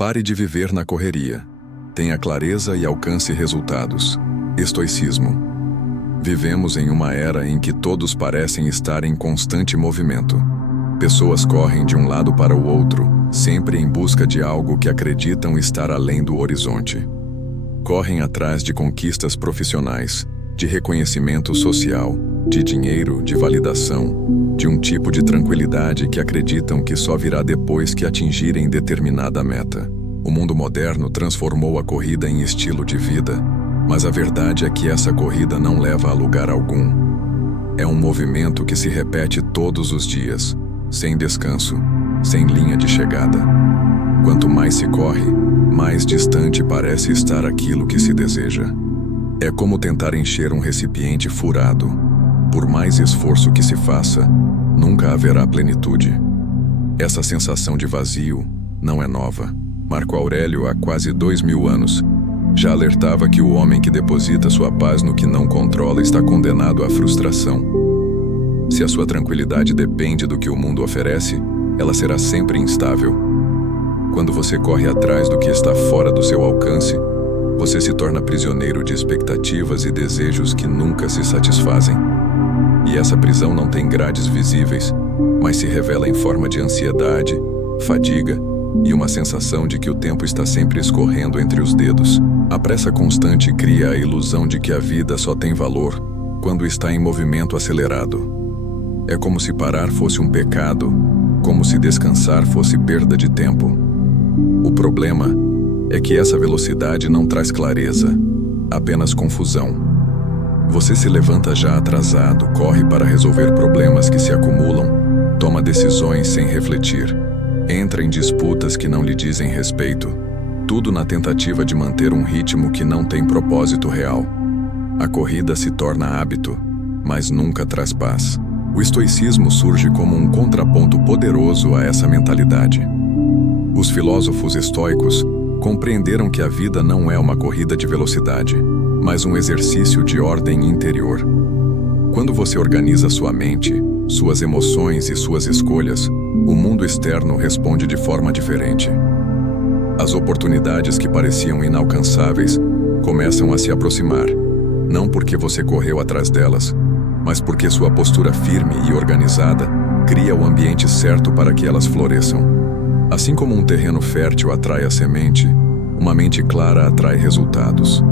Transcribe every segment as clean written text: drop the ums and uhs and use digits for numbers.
Pare de viver na correria. Tenha clareza e alcance resultados. Estoicismo. Vivemos em uma era em que todos parecem estar em constante movimento. Pessoas correm de um lado para o outro, sempre em busca de algo que acreditam estar além do horizonte. Correm atrás de conquistas profissionais, de reconhecimento social, de dinheiro, de validação, de um tipo de tranquilidade que acreditam que só virá depois que atingirem determinada meta. O mundo moderno transformou a corrida em estilo de vida, mas a verdade é que essa corrida não leva a lugar algum. É um movimento que se repete todos os dias, sem descanso, sem linha de chegada. Quanto mais se corre, mais distante parece estar aquilo que se deseja. É como tentar encher um recipiente furado. Por mais esforço que se faça, nunca haverá plenitude. Essa sensação de vazio não é nova. Marco Aurélio, há quase 2000 anos, já alertava que o homem que deposita sua paz no que não controla está condenado à frustração. Se a sua tranquilidade depende do que o mundo oferece, ela será sempre instável. Quando você corre atrás do que está fora do seu alcance, você se torna prisioneiro de expectativas e desejos que nunca se satisfazem. E essa prisão não tem grades visíveis, mas se revela em forma de ansiedade, fadiga e uma sensação de que o tempo está sempre escorrendo entre os dedos. A pressa constante cria a ilusão de que a vida só tem valor quando está em movimento acelerado. É como se parar fosse um pecado, como se descansar fosse perda de tempo. O problema é que essa velocidade não traz clareza, apenas confusão. Você se levanta já atrasado, corre para resolver problemas que se acumulam, toma decisões sem refletir, entra em disputas que não lhe dizem respeito, tudo na tentativa de manter um ritmo que não tem propósito real. A corrida se torna hábito, mas nunca traz paz. O estoicismo surge como um contraponto poderoso a essa mentalidade. Os filósofos estoicos compreenderam que a vida não é uma corrida de velocidade, mas um exercício de ordem interior. Quando você organiza sua mente, suas emoções e suas escolhas, o mundo externo responde de forma diferente. As oportunidades que pareciam inalcançáveis começam a se aproximar, não porque você correu atrás delas, mas porque sua postura firme e organizada cria o ambiente certo para que elas floresçam. Assim como um terreno fértil atrai a semente, uma mente clara atrai resultados.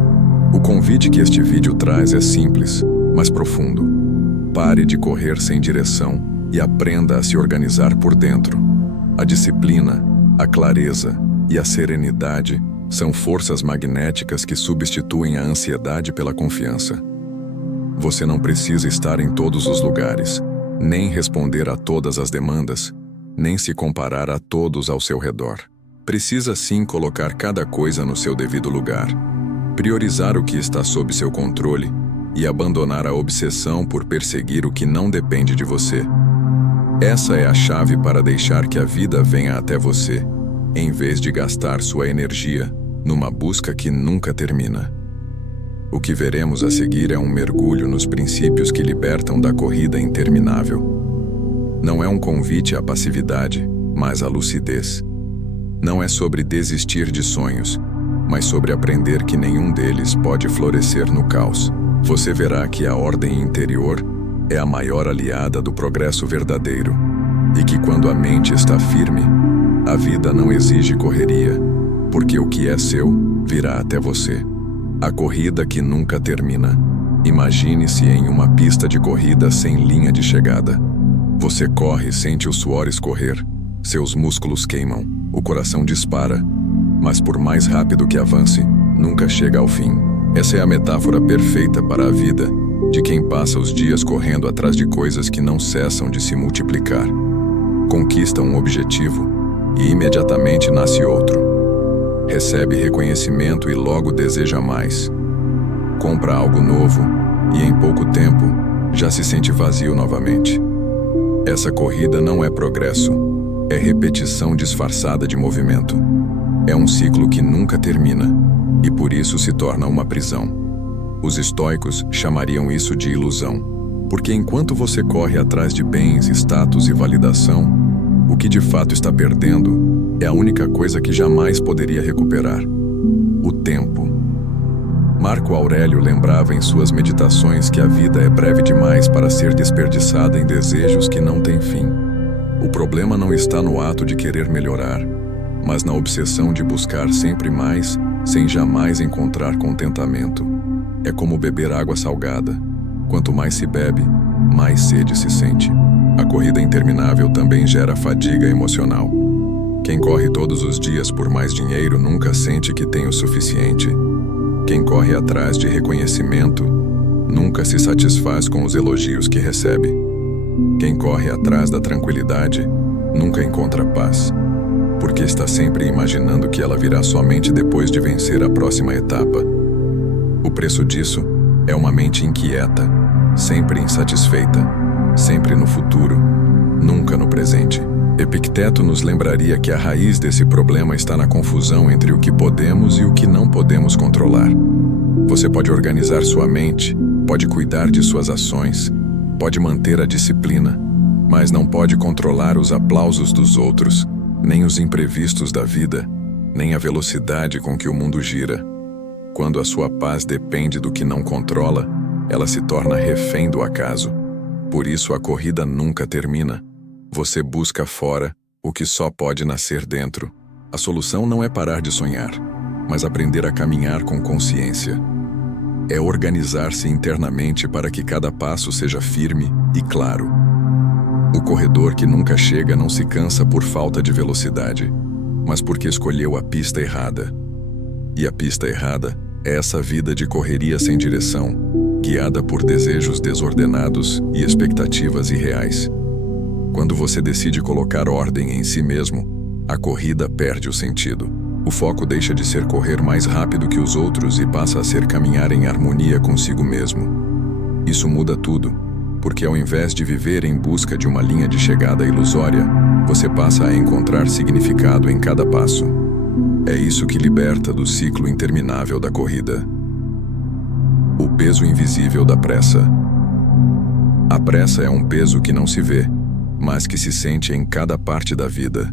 O convite que este vídeo traz é simples, mas profundo. Pare de correr sem direção e aprenda a se organizar por dentro. A disciplina, a clareza e a serenidade são forças magnéticas que substituem a ansiedade pela confiança. Você não precisa estar em todos os lugares, nem responder a todas as demandas, nem se comparar a todos ao seu redor. Precisa sim colocar cada coisa no seu devido lugar, priorizar o que está sob seu controle e abandonar a obsessão por perseguir o que não depende de você. Essa é a chave para deixar que a vida venha até você, em vez de gastar sua energia numa busca que nunca termina. O que veremos a seguir é um mergulho nos princípios que libertam da corrida interminável. Não é um convite à passividade, mas à lucidez. Não é sobre desistir de sonhos, mas sobre aprender que nenhum deles pode florescer no caos. Você verá que a ordem interior é a maior aliada do progresso verdadeiro, e que quando a mente está firme, a vida não exige correria, porque o que é seu virá até você. A corrida que nunca termina. Imagine-se em uma pista de corrida sem linha de chegada. Você corre e sente o suor escorrer, seus músculos queimam, o coração dispara, mas por mais rápido que avance, nunca chega ao fim. Essa é a metáfora perfeita para a vida, de quem passa os dias correndo atrás de coisas que não cessam de se multiplicar. Conquista um objetivo e imediatamente nasce outro. Recebe reconhecimento e logo deseja mais. Compra algo novo e em pouco tempo já se sente vazio novamente. Essa corrida não é progresso, é repetição disfarçada de movimento. É um ciclo que nunca termina e por isso se torna uma prisão. Os estoicos chamariam isso de ilusão, porque enquanto você corre atrás de bens, status e validação, o que de fato está perdendo é a única coisa que jamais poderia recuperar: o tempo. Marco Aurélio lembrava em suas meditações que a vida é breve demais para ser desperdiçada em desejos que não têm fim. O problema não está no ato de querer melhorar, mas na obsessão de buscar sempre mais, sem jamais encontrar contentamento. É como beber água salgada. Quanto mais se bebe, mais sede se sente. A corrida interminável também gera fadiga emocional. Quem corre todos os dias por mais dinheiro nunca sente que tem o suficiente. Quem corre atrás de reconhecimento nunca se satisfaz com os elogios que recebe. Quem corre atrás da tranquilidade nunca encontra paz, porque está sempre imaginando que ela virá somente depois de vencer a próxima etapa. O preço disso é uma mente inquieta, sempre insatisfeita, sempre no futuro, nunca no presente. Epicteto nos lembraria que a raiz desse problema está na confusão entre o que podemos e o que não podemos controlar. Você pode organizar sua mente, pode cuidar de suas ações, pode manter a disciplina, mas não pode controlar os aplausos dos outros, nem os imprevistos da vida, nem a velocidade com que o mundo gira. Quando a sua paz depende do que não controla, ela se torna refém do acaso. Por isso a corrida nunca termina. Você busca fora o que só pode nascer dentro. A solução não é parar de sonhar, mas aprender a caminhar com consciência. É organizar-se internamente para que cada passo seja firme e claro. O corredor que nunca chega não se cansa por falta de velocidade, mas porque escolheu a pista errada. E a pista errada é essa vida de correria sem direção, guiada por desejos desordenados e expectativas irreais. Quando você decide colocar ordem em si mesmo, a corrida perde o sentido. O foco deixa de ser correr mais rápido que os outros e passa a ser caminhar em harmonia consigo mesmo. Isso muda tudo, porque ao invés de viver em busca de uma linha de chegada ilusória, você passa a encontrar significado em cada passo. É isso que liberta do ciclo interminável da corrida. O peso invisível da pressa. A pressa é um peso que não se vê, mas que se sente em cada parte da vida.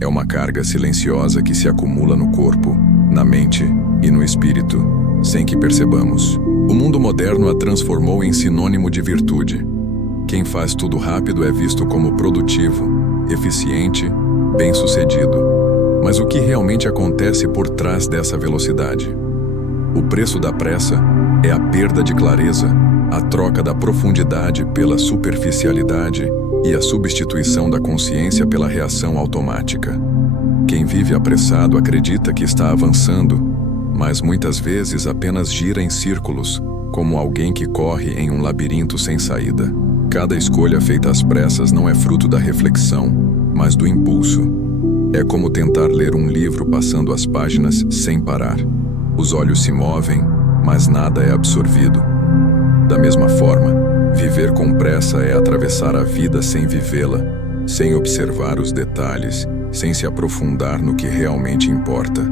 É uma carga silenciosa que se acumula no corpo, na mente e no espírito, sem que percebamos. O mundo moderno a transformou em sinônimo de virtude. Quem faz tudo rápido é visto como produtivo, eficiente, bem-sucedido. Mas o que realmente acontece por trás dessa velocidade? O preço da pressa é a perda de clareza, a troca da profundidade pela superficialidade e a substituição da consciência pela reação automática. Quem vive apressado acredita que está avançando, mas muitas vezes apenas gira em círculos, como alguém que corre em um labirinto sem saída. Cada escolha feita às pressas não é fruto da reflexão, mas do impulso. É como tentar ler um livro passando as páginas sem parar. Os olhos se movem, mas nada é absorvido. Da mesma forma, viver com pressa é atravessar a vida sem vivê-la, sem observar os detalhes, sem se aprofundar no que realmente importa.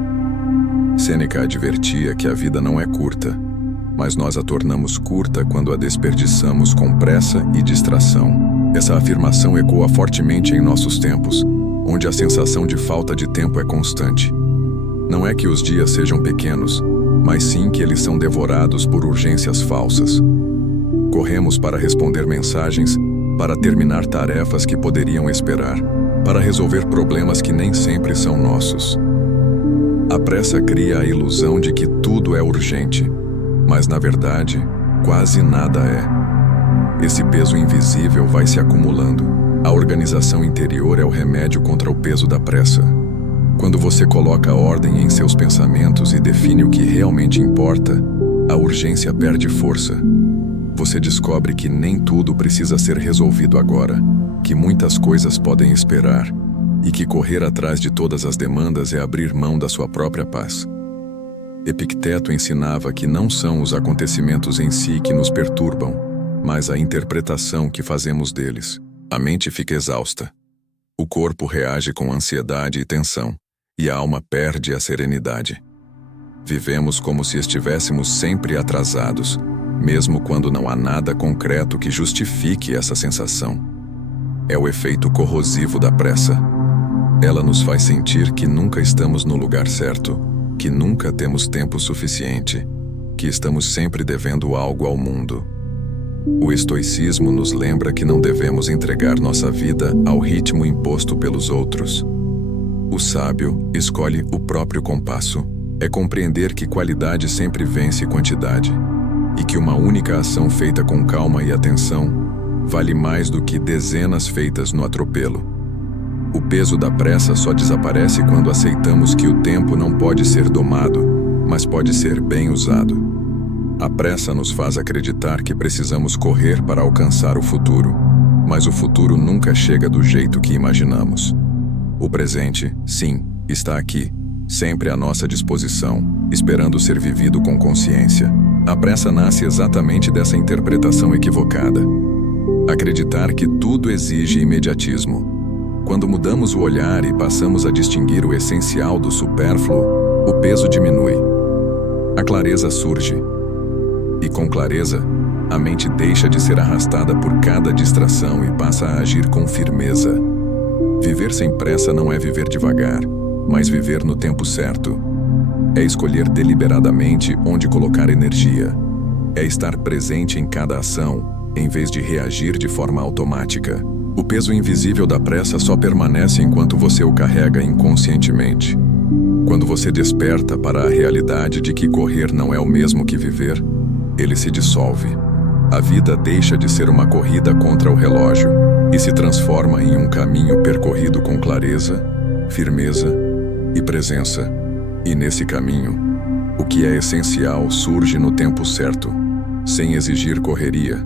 Sêneca advertia que a vida não é curta, mas nós a tornamos curta quando a desperdiçamos com pressa e distração. Essa afirmação ecoa fortemente em nossos tempos, onde a sensação de falta de tempo é constante. Não é que os dias sejam pequenos, mas sim que eles são devorados por urgências falsas. Corremos para responder mensagens, para terminar tarefas que poderiam esperar, para resolver problemas que nem sempre são nossos. A pressa cria a ilusão de que tudo é urgente, mas na verdade, quase nada é. Esse peso invisível vai se acumulando. A organização interior é o remédio contra o peso da pressa. Quando você coloca ordem em seus pensamentos e define o que realmente importa, a urgência perde força. Você descobre que nem tudo precisa ser resolvido agora, que muitas coisas podem esperar, e que correr atrás de todas as demandas é abrir mão da sua própria paz. Epicteto ensinava que não são os acontecimentos em si que nos perturbam, mas a interpretação que fazemos deles. A mente fica exausta. O corpo reage com ansiedade e tensão, e a alma perde a serenidade. Vivemos como se estivéssemos sempre atrasados, mesmo quando não há nada concreto que justifique essa sensação. É o efeito corrosivo da pressa. Ela nos faz sentir que nunca estamos no lugar certo, que nunca temos tempo suficiente, que estamos sempre devendo algo ao mundo. O estoicismo nos lembra que não devemos entregar nossa vida ao ritmo imposto pelos outros. O sábio escolhe o próprio compasso. É compreender que qualidade sempre vence quantidade, e que uma única ação feita com calma e atenção vale mais do que dezenas feitas no atropelo. O peso da pressa só desaparece quando aceitamos que o tempo não pode ser domado, mas pode ser bem usado. A pressa nos faz acreditar que precisamos correr para alcançar o futuro, mas o futuro nunca chega do jeito que imaginamos. O presente, sim, está aqui, sempre à nossa disposição, esperando ser vivido com consciência. A pressa nasce exatamente dessa interpretação equivocada. Acreditar que tudo exige imediatismo. Quando mudamos o olhar e passamos a distinguir o essencial do supérfluo, o peso diminui. A clareza surge. E com clareza, a mente deixa de ser arrastada por cada distração e passa a agir com firmeza. Viver sem pressa não é viver devagar, mas viver no tempo certo. É escolher deliberadamente onde colocar energia. É estar presente em cada ação, em vez de reagir de forma automática. O peso invisível da pressa só permanece enquanto você o carrega inconscientemente. Quando você desperta para a realidade de que correr não é o mesmo que viver, ele se dissolve. A vida deixa de ser uma corrida contra o relógio e se transforma em um caminho percorrido com clareza, firmeza e presença. E nesse caminho, o que é essencial surge no tempo certo, sem exigir correria,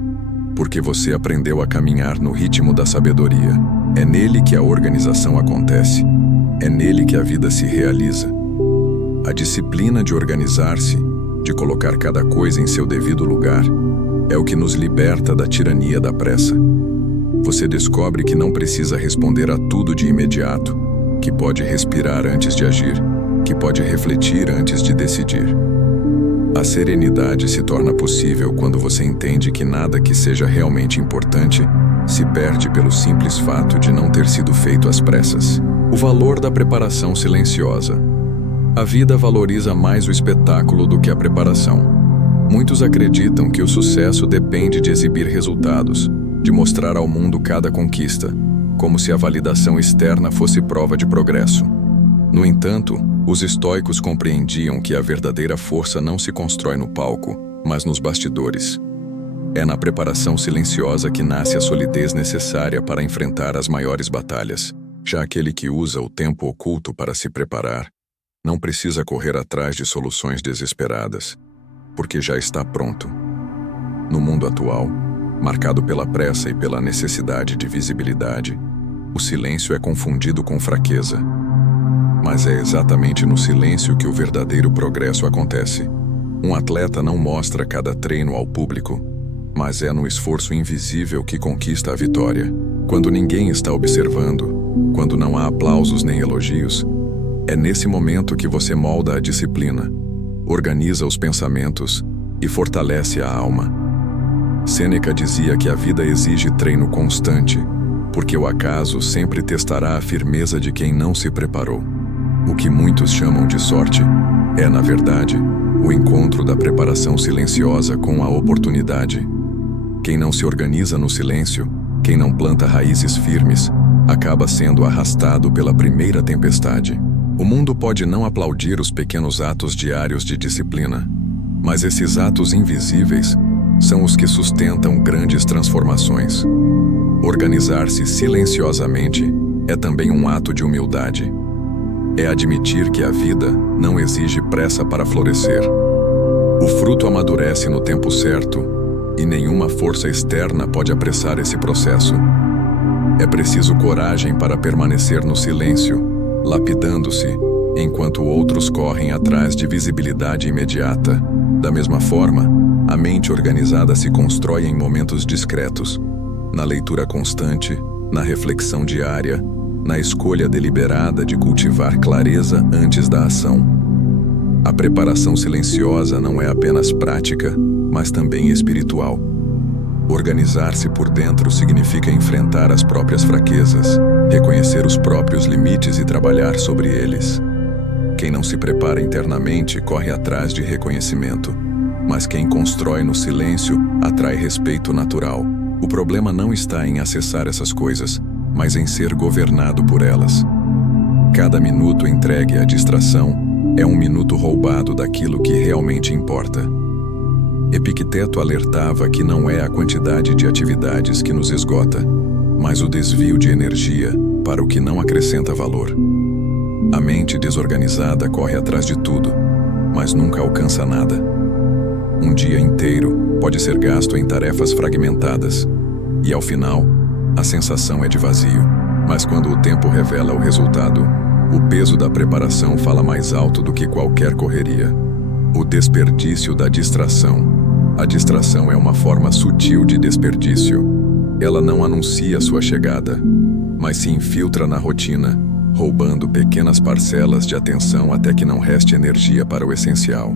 porque você aprendeu a caminhar no ritmo da sabedoria. É nele que a organização acontece. É nele que a vida se realiza. A disciplina de organizar-se, de colocar cada coisa em seu devido lugar, é o que nos liberta da tirania da pressa. Você descobre que não precisa responder a tudo de imediato, que pode respirar antes de agir, que pode refletir antes de decidir. A serenidade se torna possível quando você entende que nada que seja realmente importante se perde pelo simples fato de não ter sido feito às pressas. O valor da preparação silenciosa. A vida valoriza mais o espetáculo do que a preparação. Muitos acreditam que o sucesso depende de exibir resultados, de mostrar ao mundo cada conquista, como se a validação externa fosse prova de progresso. No entanto, os estoicos compreendiam que a verdadeira força não se constrói no palco, mas nos bastidores. É na preparação silenciosa que nasce a solidez necessária para enfrentar as maiores batalhas. Já aquele que usa o tempo oculto para se preparar, não precisa correr atrás de soluções desesperadas, porque já está pronto. No mundo atual, marcado pela pressa e pela necessidade de visibilidade, o silêncio é confundido com fraqueza. Mas é exatamente no silêncio que o verdadeiro progresso acontece. Um atleta não mostra cada treino ao público, mas é no esforço invisível que conquista a vitória. Quando ninguém está observando, quando não há aplausos nem elogios, é nesse momento que você molda a disciplina, organiza os pensamentos e fortalece a alma. Sêneca dizia que a vida exige treino constante, porque o acaso sempre testará a firmeza de quem não se preparou. O que muitos chamam de sorte é, na verdade, o encontro da preparação silenciosa com a oportunidade. Quem não se organiza no silêncio, quem não planta raízes firmes, acaba sendo arrastado pela primeira tempestade. O mundo pode não aplaudir os pequenos atos diários de disciplina, mas esses atos invisíveis são os que sustentam grandes transformações. Organizar-se silenciosamente é também um ato de humildade. É admitir que a vida não exige pressa para florescer. O fruto amadurece no tempo certo, e nenhuma força externa pode apressar esse processo. É preciso coragem para permanecer no silêncio, lapidando-se, enquanto outros correm atrás de visibilidade imediata. Da mesma forma, a mente organizada se constrói em momentos discretos, na leitura constante, na reflexão diária, na escolha deliberada de cultivar clareza antes da ação. A preparação silenciosa não é apenas prática, mas também espiritual. Organizar-se por dentro significa enfrentar as próprias fraquezas, reconhecer os próprios limites e trabalhar sobre eles. Quem não se prepara internamente corre atrás de reconhecimento, mas quem constrói no silêncio atrai respeito natural. O problema não está em acessar essas coisas, mas em ser governado por elas. Cada minuto entregue à distração é um minuto roubado daquilo que realmente importa. Epicteto alertava que não é a quantidade de atividades que nos esgota, mas o desvio de energia para o que não acrescenta valor. A mente desorganizada corre atrás de tudo, mas nunca alcança nada. Um dia inteiro pode ser gasto em tarefas fragmentadas, e ao final, a sensação é de vazio. Mas quando o tempo revela o resultado, o peso da preparação fala mais alto do que qualquer correria. O desperdício da distração. A distração é uma forma sutil de desperdício. Ela não anuncia sua chegada, mas se infiltra na rotina, roubando pequenas parcelas de atenção até que não reste energia para o essencial.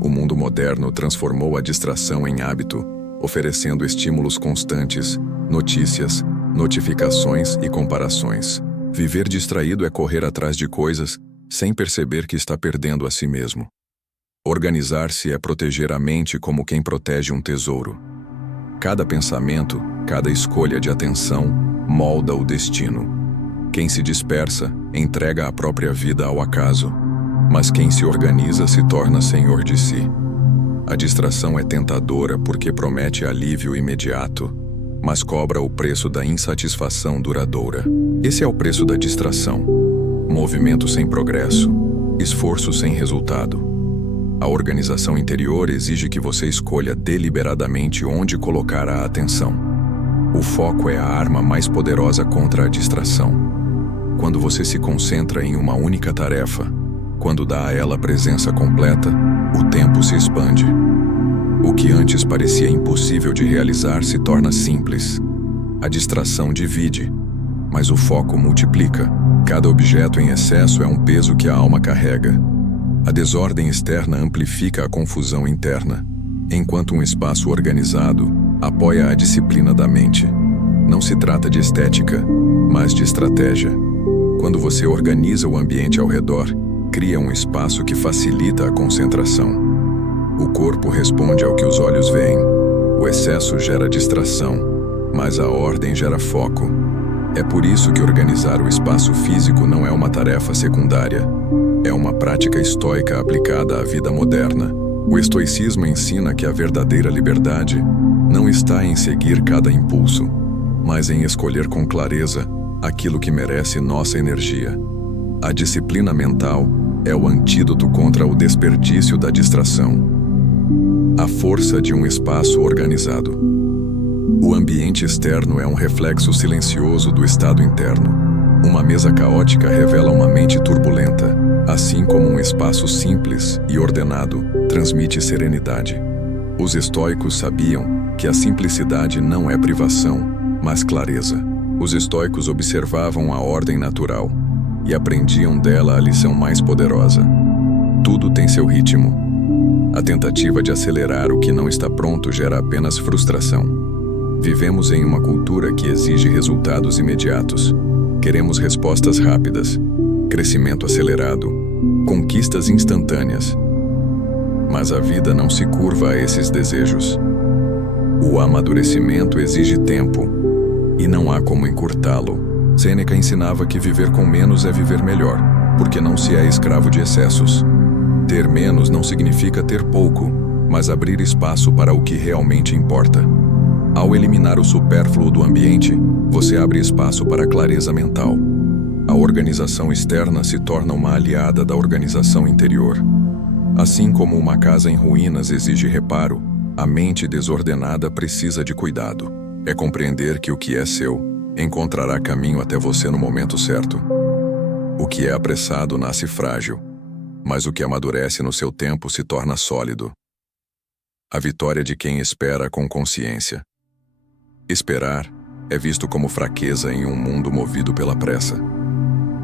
O mundo moderno transformou a distração em hábito, oferecendo estímulos constantes, notícias, notificações e comparações. Viver distraído é correr atrás de coisas sem perceber que está perdendo a si mesmo. Organizar-se é proteger a mente como quem protege um tesouro. Cada pensamento, cada escolha de atenção, molda o destino. Quem se dispersa, entrega a própria vida ao acaso, mas quem se organiza se torna senhor de si. A distração é tentadora porque promete alívio imediato, mas cobra o preço da insatisfação duradoura. Esse é o preço da distração. Movimento sem progresso, esforço sem resultado. A organização interior exige que você escolha deliberadamente onde colocar a atenção. O foco é a arma mais poderosa contra a distração. Quando você se concentra em uma única tarefa, quando dá a ela presença completa, o tempo se expande. O que antes parecia impossível de realizar se torna simples. A distração divide, mas o foco multiplica. Cada objeto em excesso é um peso que a alma carrega. A desordem externa amplifica a confusão interna, enquanto um espaço organizado apoia a disciplina da mente. Não se trata de estética, mas de estratégia. Quando você organiza o ambiente ao redor, cria um espaço que facilita a concentração. O corpo responde ao que os olhos veem. O excesso gera distração, mas a ordem gera foco. É por isso que organizar o espaço físico não é uma tarefa secundária. É uma prática estoica aplicada à vida moderna. O estoicismo ensina que a verdadeira liberdade não está em seguir cada impulso, mas em escolher com clareza aquilo que merece nossa energia. A disciplina mental é o antídoto contra o desperdício da distração. A força de um espaço organizado. O ambiente externo é um reflexo silencioso do estado interno. Uma mesa caótica revela uma mente turbulenta, assim como um espaço simples e ordenado transmite serenidade. Os estoicos sabiam que a simplicidade não é privação, mas clareza. Os estoicos observavam a ordem natural e aprendiam dela a lição mais poderosa. Tudo tem seu ritmo. A tentativa de acelerar o que não está pronto gera apenas frustração. Vivemos em uma cultura que exige resultados imediatos. Queremos respostas rápidas, crescimento acelerado, conquistas instantâneas. Mas a vida não se curva a esses desejos. O amadurecimento exige tempo, e não há como encurtá-lo. Sêneca ensinava que viver com menos é viver melhor, porque não se é escravo de excessos. Ter menos não significa ter pouco, mas abrir espaço para o que realmente importa. Ao eliminar o supérfluo do ambiente, você abre espaço para a clareza mental. A organização externa se torna uma aliada da organização interior. Assim como uma casa em ruínas exige reparo, a mente desordenada precisa de cuidado. É compreender que o que é seu encontrará caminho até você no momento certo. O que é apressado nasce frágil, mas o que amadurece no seu tempo se torna sólido. A vitória de quem espera com consciência. Esperar é visto como fraqueza em um mundo movido pela pressa.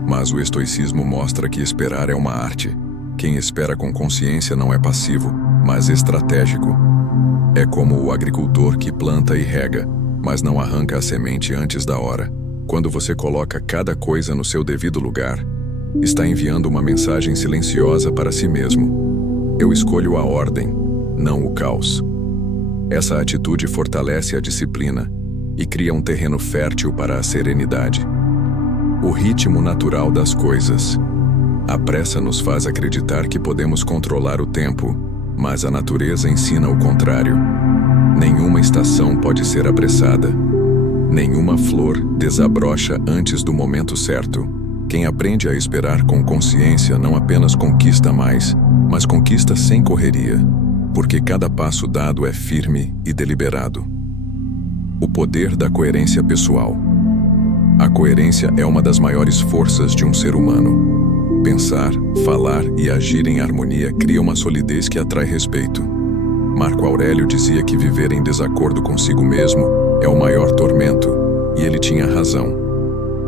Mas o estoicismo mostra que esperar é uma arte. Quem espera com consciência não é passivo, mas estratégico. É como o agricultor que planta e rega, mas não arranca a semente antes da hora. Quando você coloca cada coisa no seu devido lugar, está enviando uma mensagem silenciosa para si mesmo. Eu escolho a ordem, não o caos. Essa atitude fortalece a disciplina e cria um terreno fértil para a serenidade. O ritmo natural das coisas. A pressa nos faz acreditar que podemos controlar o tempo, mas a natureza ensina o contrário. Nenhuma estação pode ser apressada. Nenhuma flor desabrocha antes do momento certo. Quem aprende a esperar com consciência não apenas conquista mais, mas conquista sem correria, porque cada passo dado é firme e deliberado. O poder da coerência pessoal. A coerência é uma das maiores forças de um ser humano. Pensar, falar e agir em harmonia cria uma solidez que atrai respeito. Marco Aurélio dizia que viver em desacordo consigo mesmo é o maior tormento, e ele tinha razão.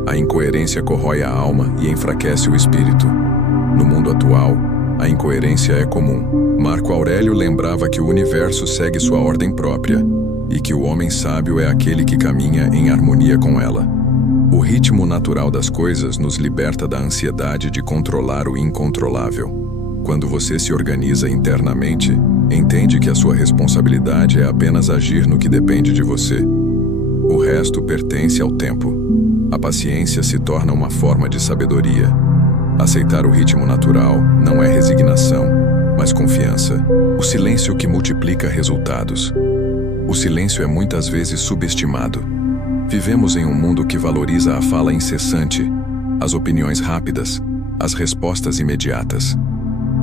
A incoerência corrói a alma e enfraquece o espírito. No mundo atual, a incoerência é comum. Marco Aurélio lembrava que o universo segue sua ordem própria, e que o homem sábio é aquele que caminha em harmonia com ela. O ritmo natural das coisas nos liberta da ansiedade de controlar o incontrolável. Quando você se organiza internamente, entende que a sua responsabilidade é apenas agir no que depende de você. O resto pertence ao tempo. A paciência se torna uma forma de sabedoria. Aceitar o ritmo natural não é resignação, mas confiança. O silêncio que multiplica resultados. O silêncio é muitas vezes subestimado. Vivemos em um mundo que valoriza a fala incessante, as opiniões rápidas, as respostas imediatas.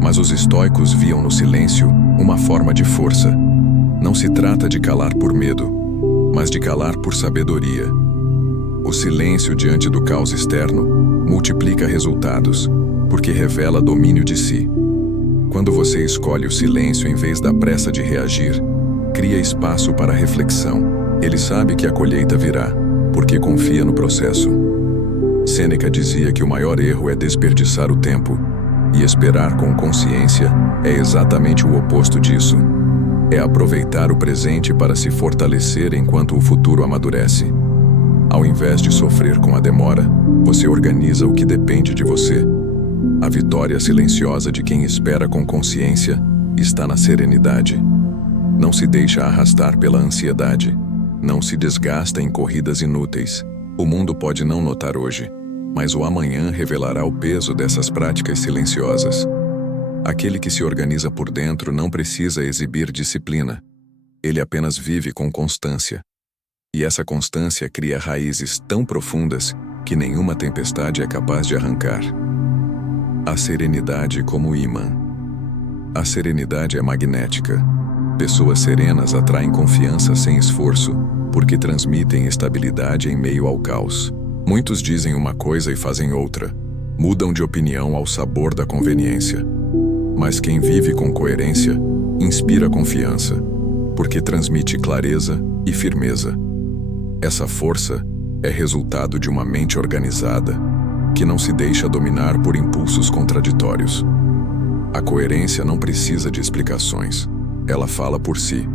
Mas os estoicos viam no silêncio uma forma de força. Não se trata de calar por medo, mas de calar por sabedoria. O silêncio diante do caos externo multiplica resultados, porque revela domínio de si. Quando você escolhe o silêncio em vez da pressa de reagir, cria espaço para reflexão. Ele sabe que a colheita virá, porque confia no processo. Sêneca dizia que o maior erro é desperdiçar o tempo, e esperar com consciência é exatamente o oposto disso. É aproveitar o presente para se fortalecer enquanto o futuro amadurece. Ao invés de sofrer com a demora, você organiza o que depende de você. A vitória silenciosa de quem espera com consciência está na serenidade. Não se deixa arrastar pela ansiedade. Não se desgasta em corridas inúteis. O mundo pode não notar hoje, mas o amanhã revelará o peso dessas práticas silenciosas. Aquele que se organiza por dentro não precisa exibir disciplina. Ele apenas vive com constância. E essa constância cria raízes tão profundas que nenhuma tempestade é capaz de arrancar. A serenidade como imã. A serenidade é magnética. Pessoas serenas atraem confiança sem esforço, porque transmitem estabilidade em meio ao caos. Muitos dizem uma coisa e fazem outra. Mudam de opinião ao sabor da conveniência. Mas quem vive com coerência, inspira confiança, porque transmite clareza e firmeza. Essa força é resultado de uma mente organizada, que não se deixa dominar por impulsos contraditórios. A coerência não precisa de explicações. Ela fala por si.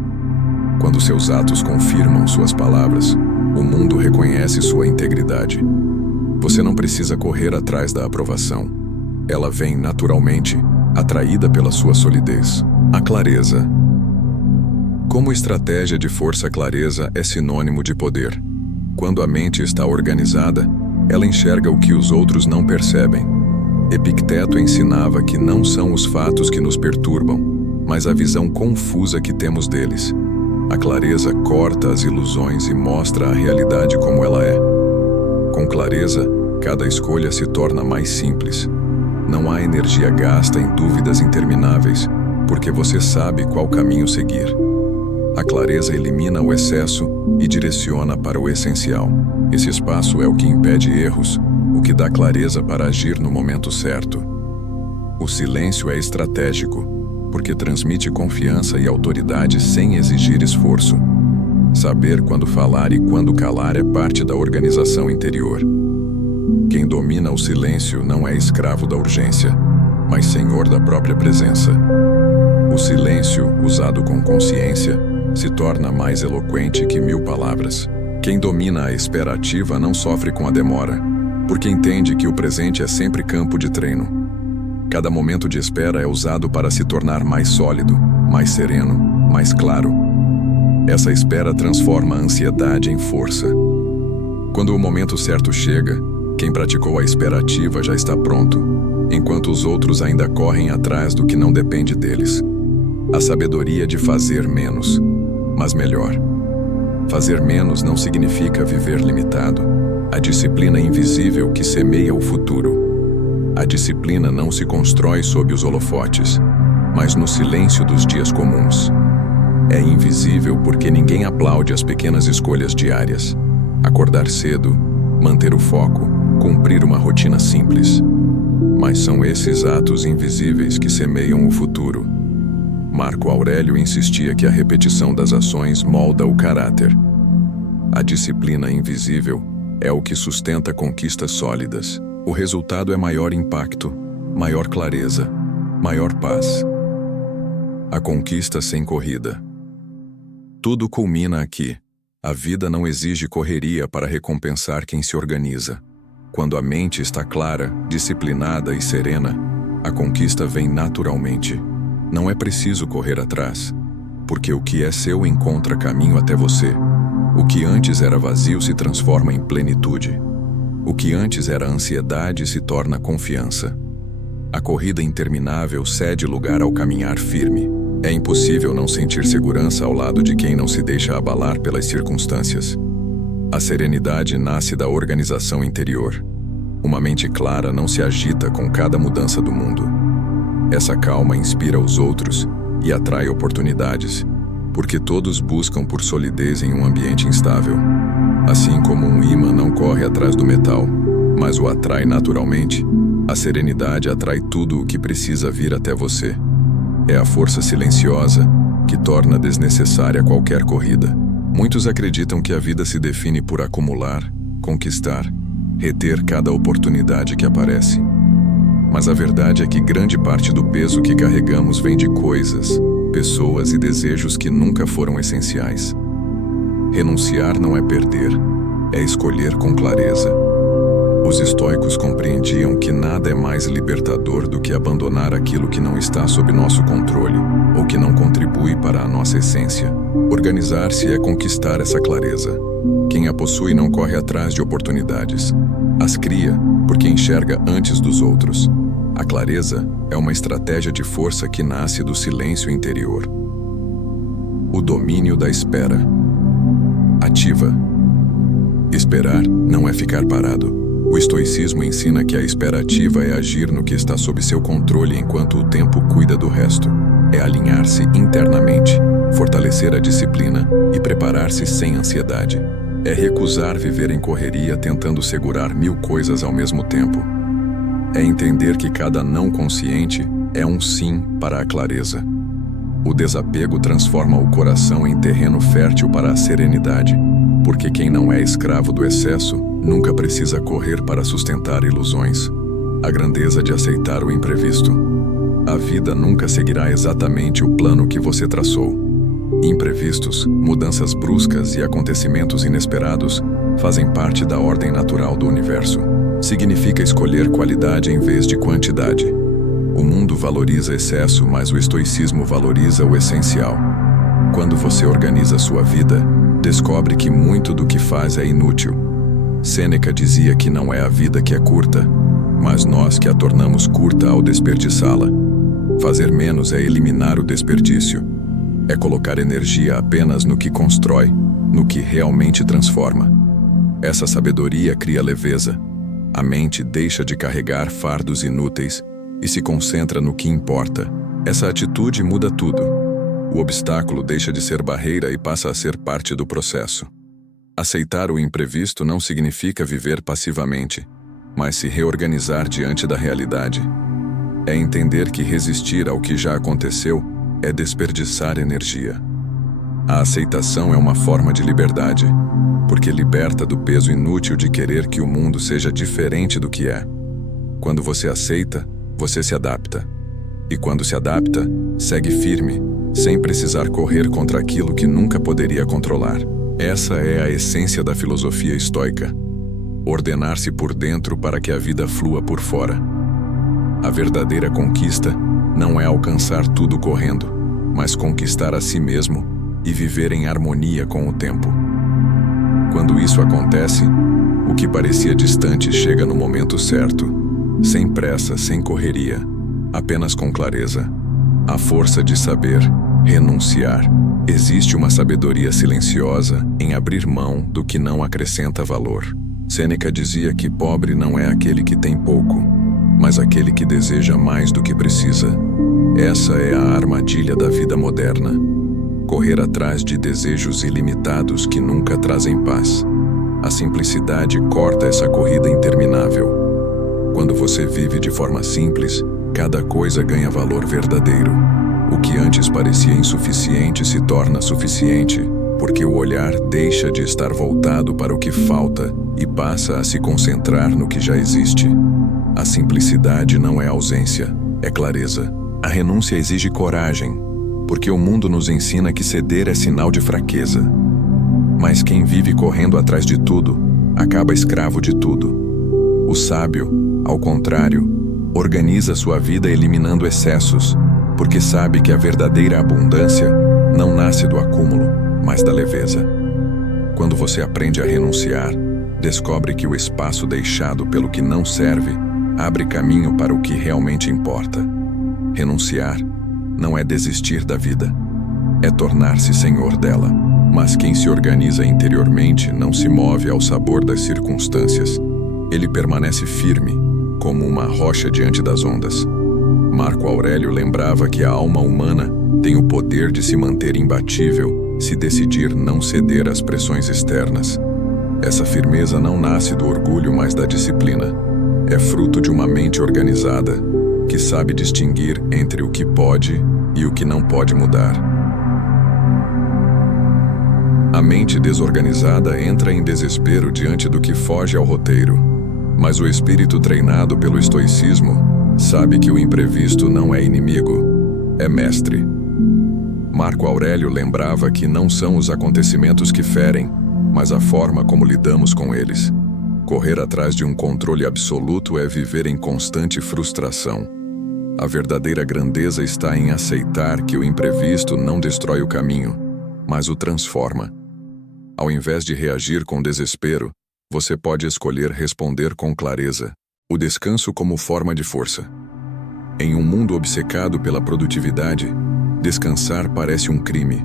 Quando seus atos confirmam suas palavras, o mundo reconhece sua integridade. Você não precisa correr atrás da aprovação. Ela vem naturalmente, atraída pela sua solidez. A clareza. Como estratégia de força, a clareza é sinônimo de poder. Quando a mente está organizada, ela enxerga o que os outros não percebem. Epicteto ensinava que não são os fatos que nos perturbam, mas a visão confusa que temos deles. A clareza corta as ilusões e mostra a realidade como ela é. Com clareza, cada escolha se torna mais simples. Não há energia gasta em dúvidas intermináveis, porque você sabe qual caminho seguir. A clareza elimina o excesso e direciona para o essencial. Esse espaço é o que impede erros, o que dá clareza para agir no momento certo. O silêncio é estratégico, porque transmite confiança e autoridade sem exigir esforço. Saber quando falar e quando calar é parte da organização interior. Quem domina o silêncio não é escravo da urgência, mas senhor da própria presença. O silêncio, usado com consciência, se torna mais eloquente que 1000 palavras. Quem domina a espera ativa não sofre com a demora, porque entende que o presente é sempre campo de treino. Cada momento de espera é usado para se tornar mais sólido, mais sereno, mais claro. Essa espera transforma a ansiedade em força. Quando o momento certo chega, quem praticou a espera ativa já está pronto, enquanto os outros ainda correm atrás do que não depende deles. A sabedoria de fazer menos, mas melhor. Fazer menos não significa viver limitado. A disciplina invisível que semeia o futuro. A disciplina não se constrói sob os holofotes, mas no silêncio dos dias comuns. É invisível porque ninguém aplaude as pequenas escolhas diárias. Acordar cedo, manter o foco, cumprir uma rotina simples. Mas são esses atos invisíveis que semeiam o futuro. Marco Aurélio insistia que a repetição das ações molda o caráter. A disciplina invisível é o que sustenta conquistas sólidas. O resultado é maior impacto, maior clareza, maior paz. A conquista sem corrida. Tudo culmina aqui. A vida não exige correria para recompensar quem se organiza. Quando a mente está clara, disciplinada e serena, a conquista vem naturalmente. Não é preciso correr atrás, porque o que é seu encontra caminho até você. O que antes era vazio se transforma em plenitude. O que antes era ansiedade se torna confiança. A corrida interminável cede lugar ao caminhar firme. É impossível não sentir segurança ao lado de quem não se deixa abalar pelas circunstâncias. A serenidade nasce da organização interior. Uma mente clara não se agita com cada mudança do mundo. Essa calma inspira os outros e atrai oportunidades, porque todos buscam por solidez em um ambiente instável. Assim como um ímã não corre atrás do metal, mas o atrai naturalmente, a serenidade atrai tudo o que precisa vir até você. É a força silenciosa que torna desnecessária qualquer corrida. Muitos acreditam que a vida se define por acumular, conquistar, reter cada oportunidade que aparece. Mas a verdade é que grande parte do peso que carregamos vem de coisas, pessoas e desejos que nunca foram essenciais. Renunciar não é perder, é escolher com clareza. Os estoicos compreendiam que nada é mais libertador do que abandonar aquilo que não está sob nosso controle ou que não contribui para a nossa essência. Organizar-se é conquistar essa clareza. Quem a possui não corre atrás de oportunidades. As cria porque enxerga antes dos outros. A clareza é uma estratégia de força que nasce do silêncio interior. O domínio da espera. Ativa. Esperar não é ficar parado. O estoicismo ensina que a espera ativa é agir no que está sob seu controle enquanto o tempo cuida do resto. É alinhar-se internamente, fortalecer a disciplina e preparar-se sem ansiedade. É recusar viver em correria tentando segurar 1000 coisas ao mesmo tempo. É entender que cada não consciente é um sim para a clareza. O desapego transforma o coração em terreno fértil para a serenidade, porque quem não é escravo do excesso nunca precisa correr para sustentar ilusões. A grandeza de aceitar o imprevisto. A vida nunca seguirá exatamente o plano que você traçou. Imprevistos, mudanças bruscas e acontecimentos inesperados fazem parte da ordem natural do universo. Significa escolher qualidade em vez de quantidade. O mundo valoriza excesso, mas o estoicismo valoriza o essencial. Quando você organiza sua vida, descobre que muito do que faz é inútil. Sêneca dizia que não é a vida que é curta, mas nós que a tornamos curta ao desperdiçá-la. Fazer menos é eliminar o desperdício. É colocar energia apenas no que constrói, no que realmente transforma. Essa sabedoria cria leveza. A mente deixa de carregar fardos inúteis e se concentra no que importa. Essa atitude muda tudo. O obstáculo deixa de ser barreira e passa a ser parte do processo. Aceitar o imprevisto não significa viver passivamente, mas se reorganizar diante da realidade. É entender que resistir ao que já aconteceu é desperdiçar energia. A aceitação é uma forma de liberdade, porque liberta do peso inútil de querer que o mundo seja diferente do que é. Quando você aceita, você se adapta. E quando se adapta, segue firme, sem precisar correr contra aquilo que nunca poderia controlar. Essa é a essência da filosofia estoica: ordenar-se por dentro para que a vida flua por fora. A verdadeira conquista não é alcançar tudo correndo, mas conquistar a si mesmo e viver em harmonia com o tempo. Quando isso acontece, o que parecia distante chega no momento certo, sem pressa, sem correria, apenas com clareza. A força de saber renunciar. Existe uma sabedoria silenciosa em abrir mão do que não acrescenta valor. Sêneca dizia que pobre não é aquele que tem pouco, mas aquele que deseja mais do que precisa. Essa é a armadilha da vida moderna: correr atrás de desejos ilimitados que nunca trazem paz. A simplicidade corta essa corrida interminável. Quando você vive de forma simples, cada coisa ganha valor verdadeiro. O que antes parecia insuficiente se torna suficiente, porque o olhar deixa de estar voltado para o que falta e passa a se concentrar no que já existe. A simplicidade não é ausência, é clareza. A renúncia exige coragem, porque o mundo nos ensina que ceder é sinal de fraqueza. Mas quem vive correndo atrás de tudo, acaba escravo de tudo. O sábio, ao contrário, organiza sua vida eliminando excessos, porque sabe que a verdadeira abundância não nasce do acúmulo, mas da leveza. Quando você aprende a renunciar, descobre que o espaço deixado pelo que não serve abre caminho para o que realmente importa. Renunciar não é desistir da vida, é tornar-se senhor dela. Mas quem se organiza interiormente não se move ao sabor das circunstâncias. Ele permanece firme, como uma rocha diante das ondas. Marco Aurélio lembrava que a alma humana tem o poder de se manter imbatível se decidir não ceder às pressões externas. Essa firmeza não nasce do orgulho, mas da disciplina. É fruto de uma mente organizada, que sabe distinguir entre o que pode e o que não pode mudar. A mente desorganizada entra em desespero diante do que foge ao roteiro, mas o espírito treinado pelo estoicismo sabe que o imprevisto não é inimigo, é mestre. Marco Aurélio lembrava que não são os acontecimentos que ferem, mas a forma como lidamos com eles. Correr atrás de um controle absoluto é viver em constante frustração. A verdadeira grandeza está em aceitar que o imprevisto não destrói o caminho, mas o transforma. Ao invés de reagir com desespero, você pode escolher responder com clareza. O descanso como forma de força. Em um mundo obcecado pela produtividade, descansar parece um crime.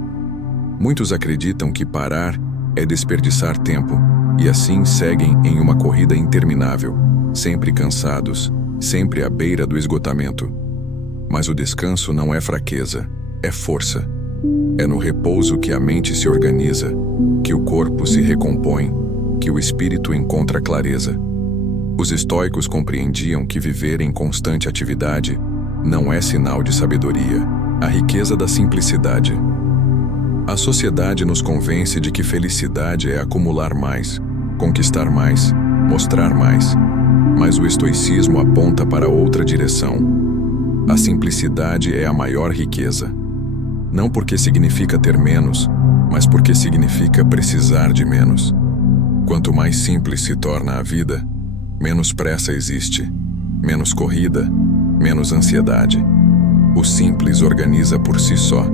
Muitos acreditam que parar é desperdiçar tempo, e assim seguem em uma corrida interminável, sempre cansados, sempre à beira do esgotamento. Mas o descanso não é fraqueza, é força. É no repouso que a mente se organiza, que o corpo se recompõe, que o espírito encontra clareza. Os estoicos compreendiam que viver em constante atividade não é sinal de sabedoria, a riqueza da simplicidade. A sociedade nos convence de que felicidade é acumular mais, conquistar mais, mostrar mais, mas o estoicismo aponta para outra direção. A simplicidade é a maior riqueza. Não porque significa ter menos, mas porque significa precisar de menos. Quanto mais simples se torna a vida, menos pressa existe, menos corrida, menos ansiedade. O simples organiza por si só,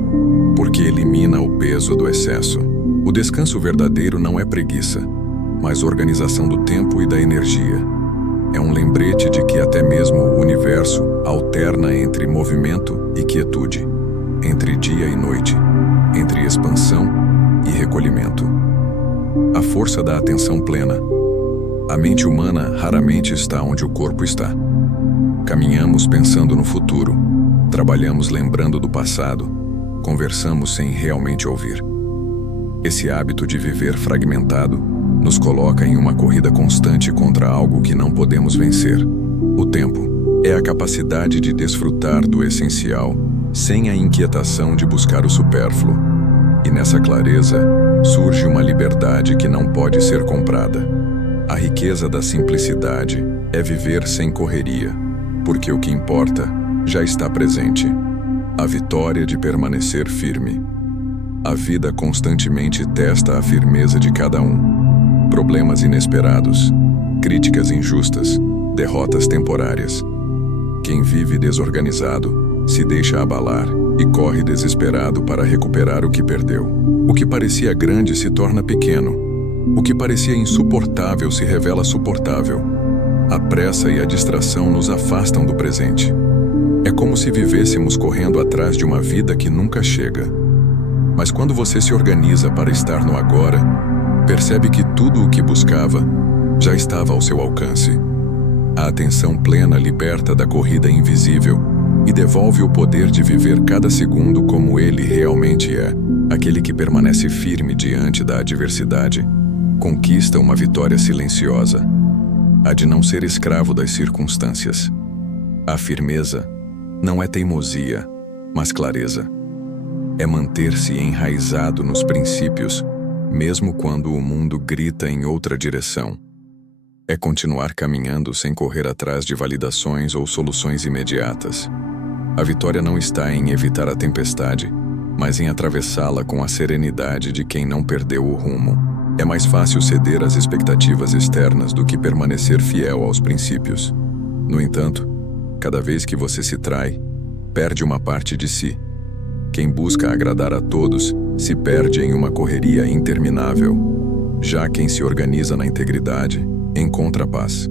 porque elimina o peso do excesso. O descanso verdadeiro não é preguiça, mas organização do tempo e da energia. É um lembrete de que até mesmo o universo alterna entre movimento e quietude, entre dia e noite, entre expansão e recolhimento. A força da atenção plena. A mente humana raramente está onde o corpo está. Caminhamos pensando no futuro, trabalhamos lembrando do passado, conversamos sem realmente ouvir. Esse hábito de viver fragmentado nos coloca em uma corrida constante contra algo que não podemos vencer. O tempo é a capacidade de desfrutar do essencial, sem a inquietação de buscar o supérfluo. E nessa clareza surge uma liberdade que não pode ser comprada. A riqueza da simplicidade é viver sem correria, porque o que importa já está presente. A vitória de permanecer firme. A vida constantemente testa a firmeza de cada um. Problemas inesperados, críticas injustas, derrotas temporárias. Quem vive desorganizado se deixa abalar e corre desesperado para recuperar o que perdeu. O que parecia grande se torna pequeno. O que parecia insuportável se revela suportável. A pressa e a distração nos afastam do presente. É como se vivêssemos correndo atrás de uma vida que nunca chega. Mas quando você se organiza para estar no agora, percebe que tudo o que buscava já estava ao seu alcance. A atenção plena liberta da corrida invisível e devolve o poder de viver cada segundo como ele realmente é. Aquele que permanece firme diante da adversidade conquista uma vitória silenciosa, a de não ser escravo das circunstâncias. A firmeza não é teimosia, mas clareza. É manter-se enraizado nos princípios, mesmo quando o mundo grita em outra direção. É continuar caminhando sem correr atrás de validações ou soluções imediatas. A vitória não está em evitar a tempestade, mas em atravessá-la com a serenidade de quem não perdeu o rumo. É mais fácil ceder às expectativas externas do que permanecer fiel aos princípios. No entanto, cada vez que você se trai, perde uma parte de si. Quem busca agradar a todos se perde em uma correria interminável. Já quem se organiza na integridade encontra a paz.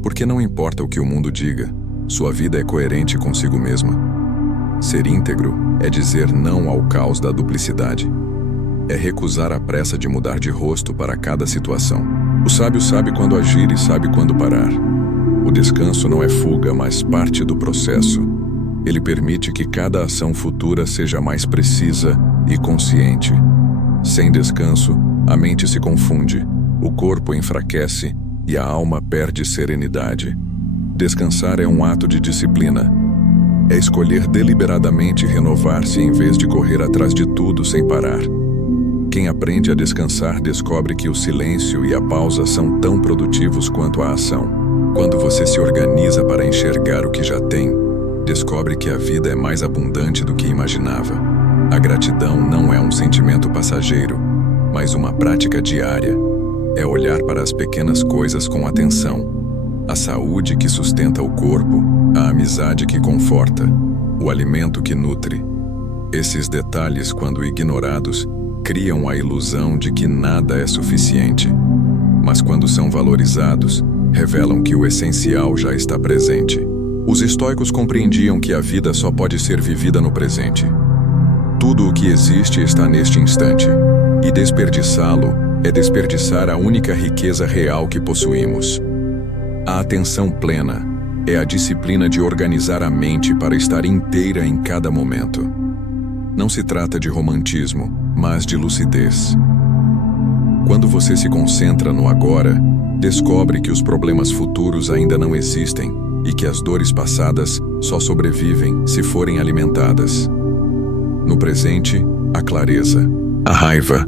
Porque não importa o que o mundo diga, sua vida é coerente consigo mesma. Ser íntegro é dizer não ao caos da duplicidade. É recusar a pressa de mudar de rosto para cada situação. O sábio sabe quando agir e sabe quando parar. O descanso não é fuga, mas parte do processo. Ele permite que cada ação futura seja mais precisa e consciente. Sem descanso, a mente se confunde, o corpo enfraquece e a alma perde serenidade. Descansar é um ato de disciplina. É escolher deliberadamente renovar-se em vez de correr atrás de tudo sem parar. Quem aprende a descansar descobre que o silêncio e a pausa são tão produtivos quanto a ação. Quando você se organiza para enxergar o que já tem, descobre que a vida é mais abundante do que imaginava. A gratidão não é um sentimento passageiro, mas uma prática diária. É olhar para as pequenas coisas com atenção. A saúde que sustenta o corpo, a amizade que conforta, o alimento que nutre. Esses detalhes, quando ignorados, criam a ilusão de que nada é suficiente. Mas quando são valorizados, revelam que o essencial já está presente. Os estoicos compreendiam que a vida só pode ser vivida no presente. Tudo o que existe está neste instante, e desperdiçá-lo é desperdiçar a única riqueza real que possuímos. A atenção plena é a disciplina de organizar a mente para estar inteira em cada momento. Não se trata de romantismo, mas de lucidez. Quando você se concentra no agora, descobre que os problemas futuros ainda não existem e que as dores passadas só sobrevivem se forem alimentadas. No presente, a clareza, a raiva,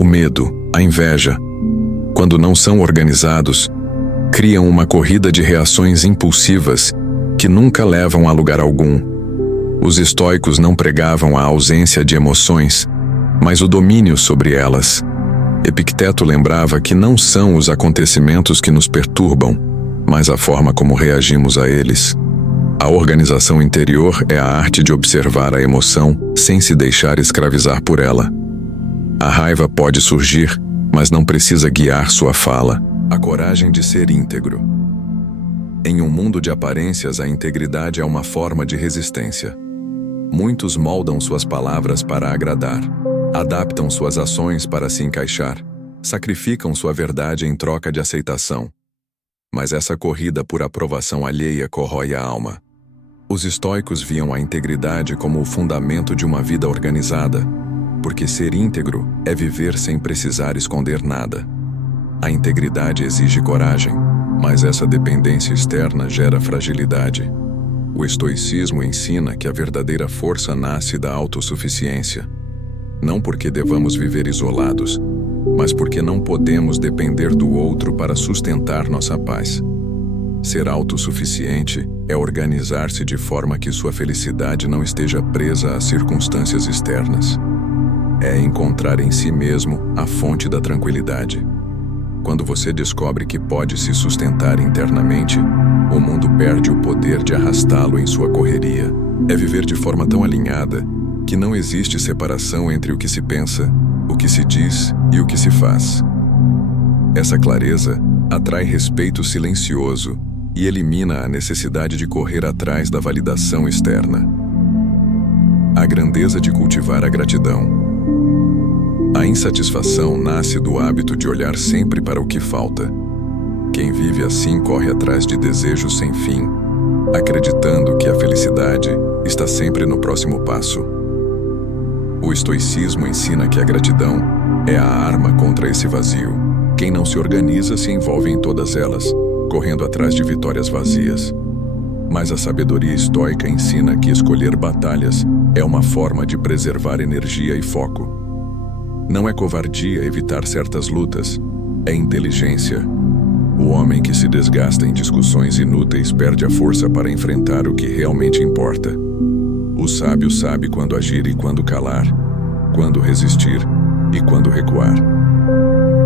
o medo, a inveja, quando não são organizados, criam uma corrida de reações impulsivas que nunca levam a lugar algum. Os estoicos não pregavam a ausência de emoções, mas o domínio sobre elas. Epicteto lembrava que não são os acontecimentos que nos perturbam, mas a forma como reagimos a eles. A organização interior é a arte de observar a emoção sem se deixar escravizar por ela. A raiva pode surgir, mas não precisa guiar sua fala. A coragem de ser íntegro. Em um mundo de aparências, a integridade é uma forma de resistência. Muitos moldam suas palavras para agradar, adaptam suas ações para se encaixar, sacrificam sua verdade em troca de aceitação. Mas essa corrida por aprovação alheia corrói a alma. Os estoicos viam a integridade como o fundamento de uma vida organizada, porque ser íntegro é viver sem precisar esconder nada. A integridade exige coragem, mas essa dependência externa gera fragilidade. O estoicismo ensina que a verdadeira força nasce da autossuficiência. Não porque devamos viver isolados, mas porque não podemos depender do outro para sustentar nossa paz. Ser autossuficiente é organizar-se de forma que sua felicidade não esteja presa às circunstâncias externas. é encontrar em si mesmo a fonte da tranquilidade. Quando você descobre que pode se sustentar internamente, o mundo perde o poder de arrastá-lo em sua correria. É viver de forma tão alinhada que não existe separação entre o que se pensa, o que se diz e o que se faz. Essa clareza atrai respeito silencioso e elimina a necessidade de correr atrás da validação externa. A grandeza de cultivar a gratidão. A insatisfação nasce do hábito de olhar sempre para o que falta. Quem vive assim corre atrás de desejos sem fim, acreditando que a felicidade está sempre no próximo passo. O estoicismo ensina que a gratidão é a arma contra esse vazio. Quem não se organiza se envolve em todas elas, correndo atrás de vitórias vazias. Mas a sabedoria estoica ensina que escolher batalhas é uma forma de preservar energia e foco. Não é covardia evitar certas lutas, é inteligência. O homem que se desgasta em discussões inúteis perde a força para enfrentar o que realmente importa. O sábio sabe quando agir e quando calar, quando resistir e quando recuar.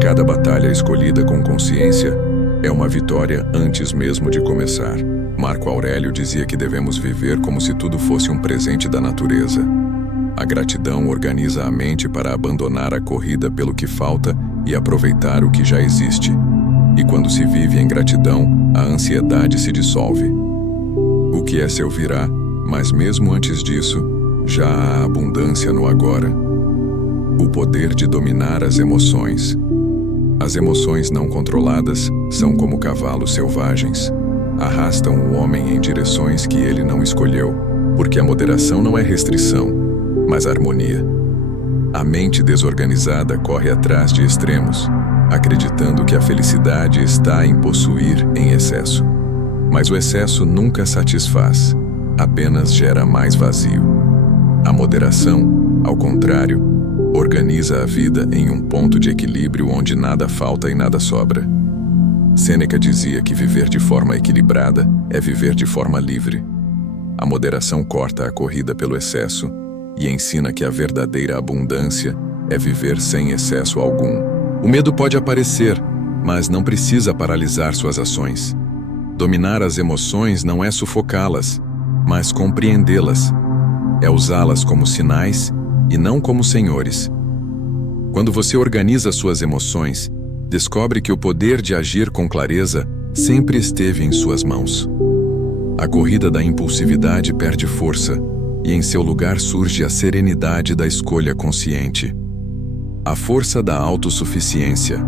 Cada batalha escolhida com consciência é uma vitória antes mesmo de começar. Marco Aurélio dizia que devemos viver como se tudo fosse um presente da natureza. A gratidão organiza a mente para abandonar a corrida pelo que falta e aproveitar o que já existe. E quando se vive em gratidão, a ansiedade se dissolve. O que é seu virá, mas mesmo antes disso, já há abundância no agora. O poder de dominar as emoções. As emoções não controladas são como cavalos selvagens. Arrastam o homem em direções que ele não escolheu, porque a moderação não é restrição, mas harmonia. A mente desorganizada corre atrás de extremos, acreditando que a felicidade está em possuir em excesso. Mas o excesso nunca satisfaz, apenas gera mais vazio. A moderação, ao contrário, organiza a vida em um ponto de equilíbrio onde nada falta e nada sobra. Sêneca dizia que viver de forma equilibrada é viver de forma livre. A moderação corta a corrida pelo excesso e ensina que a verdadeira abundância é viver sem excesso algum. O medo pode aparecer, mas não precisa paralisar suas ações. Dominar as emoções não é sufocá-las, mas compreendê-las. É usá-las como sinais e não como senhores. Quando você organiza suas emoções, descobre que o poder de agir com clareza sempre esteve em suas mãos. A corrida da impulsividade perde força, e em seu lugar surge a serenidade da escolha consciente. A força da autossuficiência.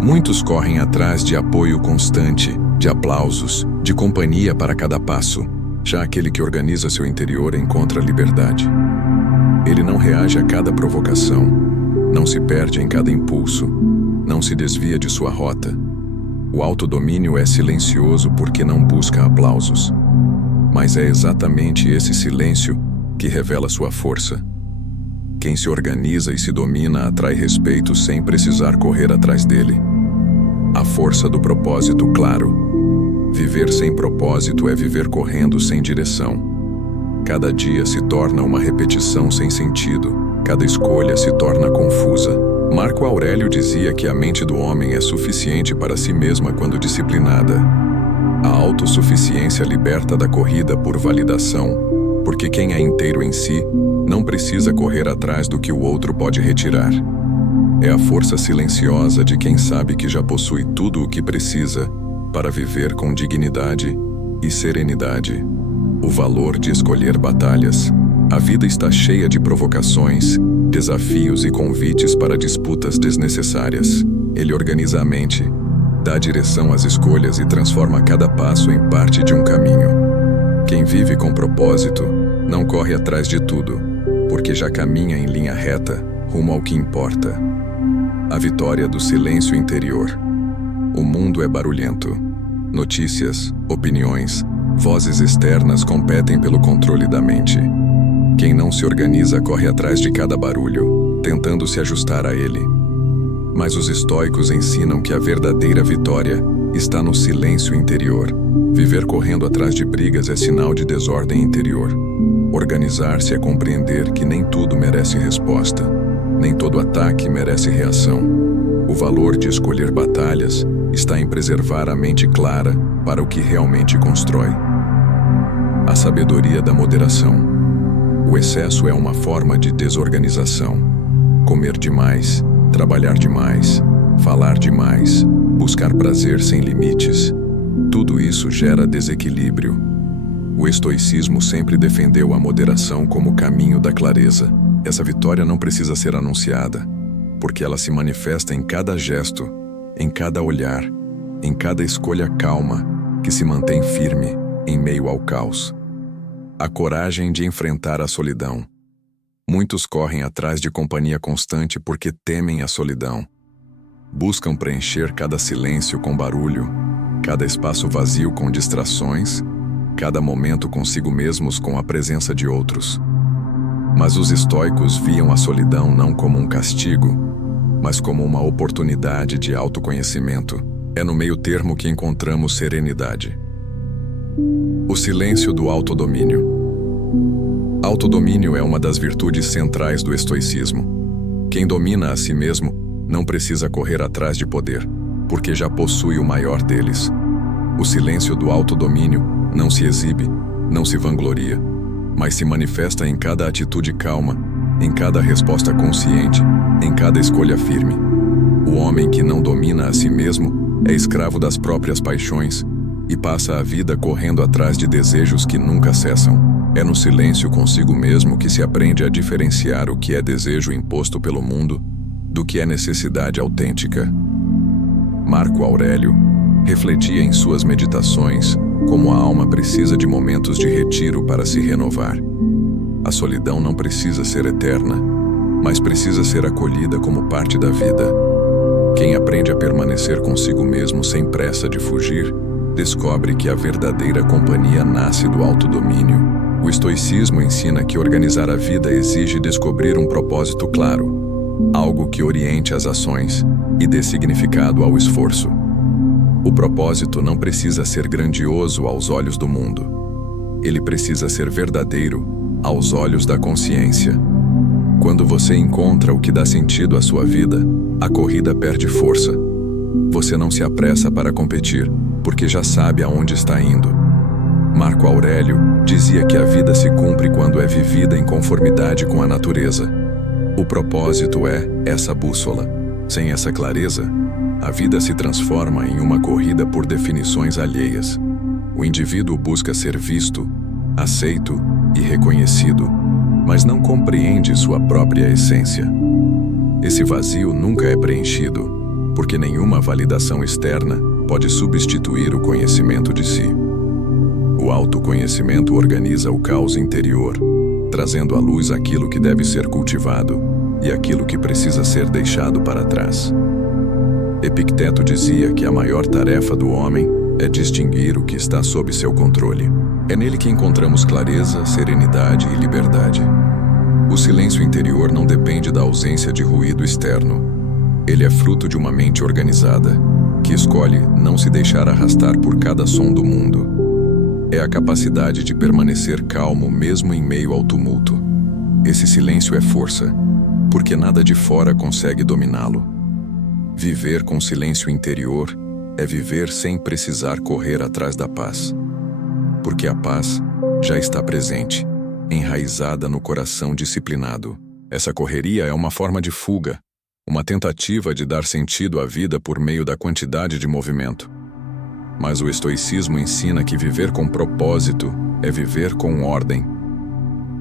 Muitos correm atrás de apoio constante, de aplausos, de companhia para cada passo. Já aquele que organiza seu interior encontra liberdade. Ele não reage a cada provocação, não se perde em cada impulso, não se desvia de sua rota. O autodomínio é silencioso porque não busca aplausos. Mas é exatamente esse silêncio que revela sua força. Quem se organiza e se domina atrai respeito sem precisar correr atrás dele. A força do propósito claro. Viver sem propósito é viver correndo sem direção. Cada dia se torna uma repetição sem sentido. Cada escolha se torna confusa. Marco Aurélio dizia que a mente do homem é suficiente para si mesma quando disciplinada. A autossuficiência liberta da corrida por validação, porque quem é inteiro em si não precisa correr atrás do que o outro pode retirar. É a força silenciosa de quem sabe que já possui tudo o que precisa para viver com dignidade e serenidade. O valor de escolher batalhas. A vida está cheia de provocações, desafios e convites para disputas desnecessárias. Ele organiza a mente, dá direção às escolhas e transforma cada passo em parte de um caminho. Quem vive com propósito não corre atrás de tudo, porque já caminha em linha reta rumo ao que importa. A vitória do silêncio interior. O mundo é barulhento. Notícias, opiniões, vozes externas competem pelo controle da mente. Quem não se organiza corre atrás de cada barulho, tentando se ajustar a ele. Mas os estoicos ensinam que a verdadeira vitória está no silêncio interior. Viver correndo atrás de brigas é sinal de desordem interior. Organizar-se é compreender que nem tudo merece resposta. Nem todo ataque merece reação. O valor de escolher batalhas está em preservar a mente clara para o que realmente constrói. A sabedoria da moderação. O excesso é uma forma de desorganização. Comer demais, trabalhar demais, falar demais, buscar prazer sem limites. Tudo isso gera desequilíbrio. O estoicismo sempre defendeu a moderação como caminho da clareza. Essa vitória não precisa ser anunciada, porque ela se manifesta em cada gesto, em cada olhar, em cada escolha calma que se mantém firme em meio ao caos. A coragem de enfrentar a solidão. Muitos correm atrás de companhia constante porque temem a solidão. Buscam preencher cada silêncio com barulho, cada espaço vazio com distrações, cada momento consigo mesmos com a presença de outros. Mas os estoicos viam a solidão não como um castigo, mas como uma oportunidade de autoconhecimento. É no meio termo que encontramos serenidade. O silêncio do autodomínio. Autodomínio é uma das virtudes centrais do estoicismo. Quem domina a si mesmo não precisa correr atrás de poder, porque já possui o maior deles. O silêncio do autodomínio não se exibe, não se vangloria, mas se manifesta em cada atitude calma, em cada resposta consciente, em cada escolha firme. O homem que não domina a si mesmo é escravo das próprias paixões e passa a vida correndo atrás de desejos que nunca cessam. É no silêncio consigo mesmo que se aprende a diferenciar o que é desejo imposto pelo mundo do que é necessidade autêntica. Marco Aurélio refletia em suas meditações como a alma precisa de momentos de retiro para se renovar. A solidão não precisa ser eterna, mas precisa ser acolhida como parte da vida. Quem aprende a permanecer consigo mesmo sem pressa de fugir, descobre que a verdadeira companhia nasce do autodomínio. O estoicismo ensina que organizar a vida exige descobrir um propósito claro, algo que oriente as ações e dê significado ao esforço. O propósito não precisa ser grandioso aos olhos do mundo. Ele precisa ser verdadeiro aos olhos da consciência. Quando você encontra o que dá sentido à sua vida, a corrida perde força. Você não se apressa para competir, porque já sabe aonde está indo. Marco Aurélio dizia que a vida se cumpre quando é vivida em conformidade com a natureza. O propósito é essa bússola. Sem essa clareza, a vida se transforma em uma corrida por definições alheias. O indivíduo busca ser visto, aceito e reconhecido, mas não compreende sua própria essência. Esse vazio nunca é preenchido, porque nenhuma validação externa pode substituir o conhecimento de si. O autoconhecimento organiza o caos interior, trazendo à luz aquilo que deve ser cultivado e aquilo que precisa ser deixado para trás. Epicteto dizia que a maior tarefa do homem é distinguir o que está sob seu controle. É nele que encontramos clareza, serenidade e liberdade. O silêncio interior não depende da ausência de ruído externo. Ele é fruto de uma mente organizada, que escolhe não se deixar arrastar por cada som do mundo. É a capacidade de permanecer calmo mesmo em meio ao tumulto. Esse silêncio é força, porque nada de fora consegue dominá-lo. Viver com silêncio interior é viver sem precisar correr atrás da paz. Porque a paz já está presente, enraizada no coração disciplinado. Essa correria é uma forma de fuga, uma tentativa de dar sentido à vida por meio da quantidade de movimento. Mas o estoicismo ensina que viver com propósito é viver com ordem.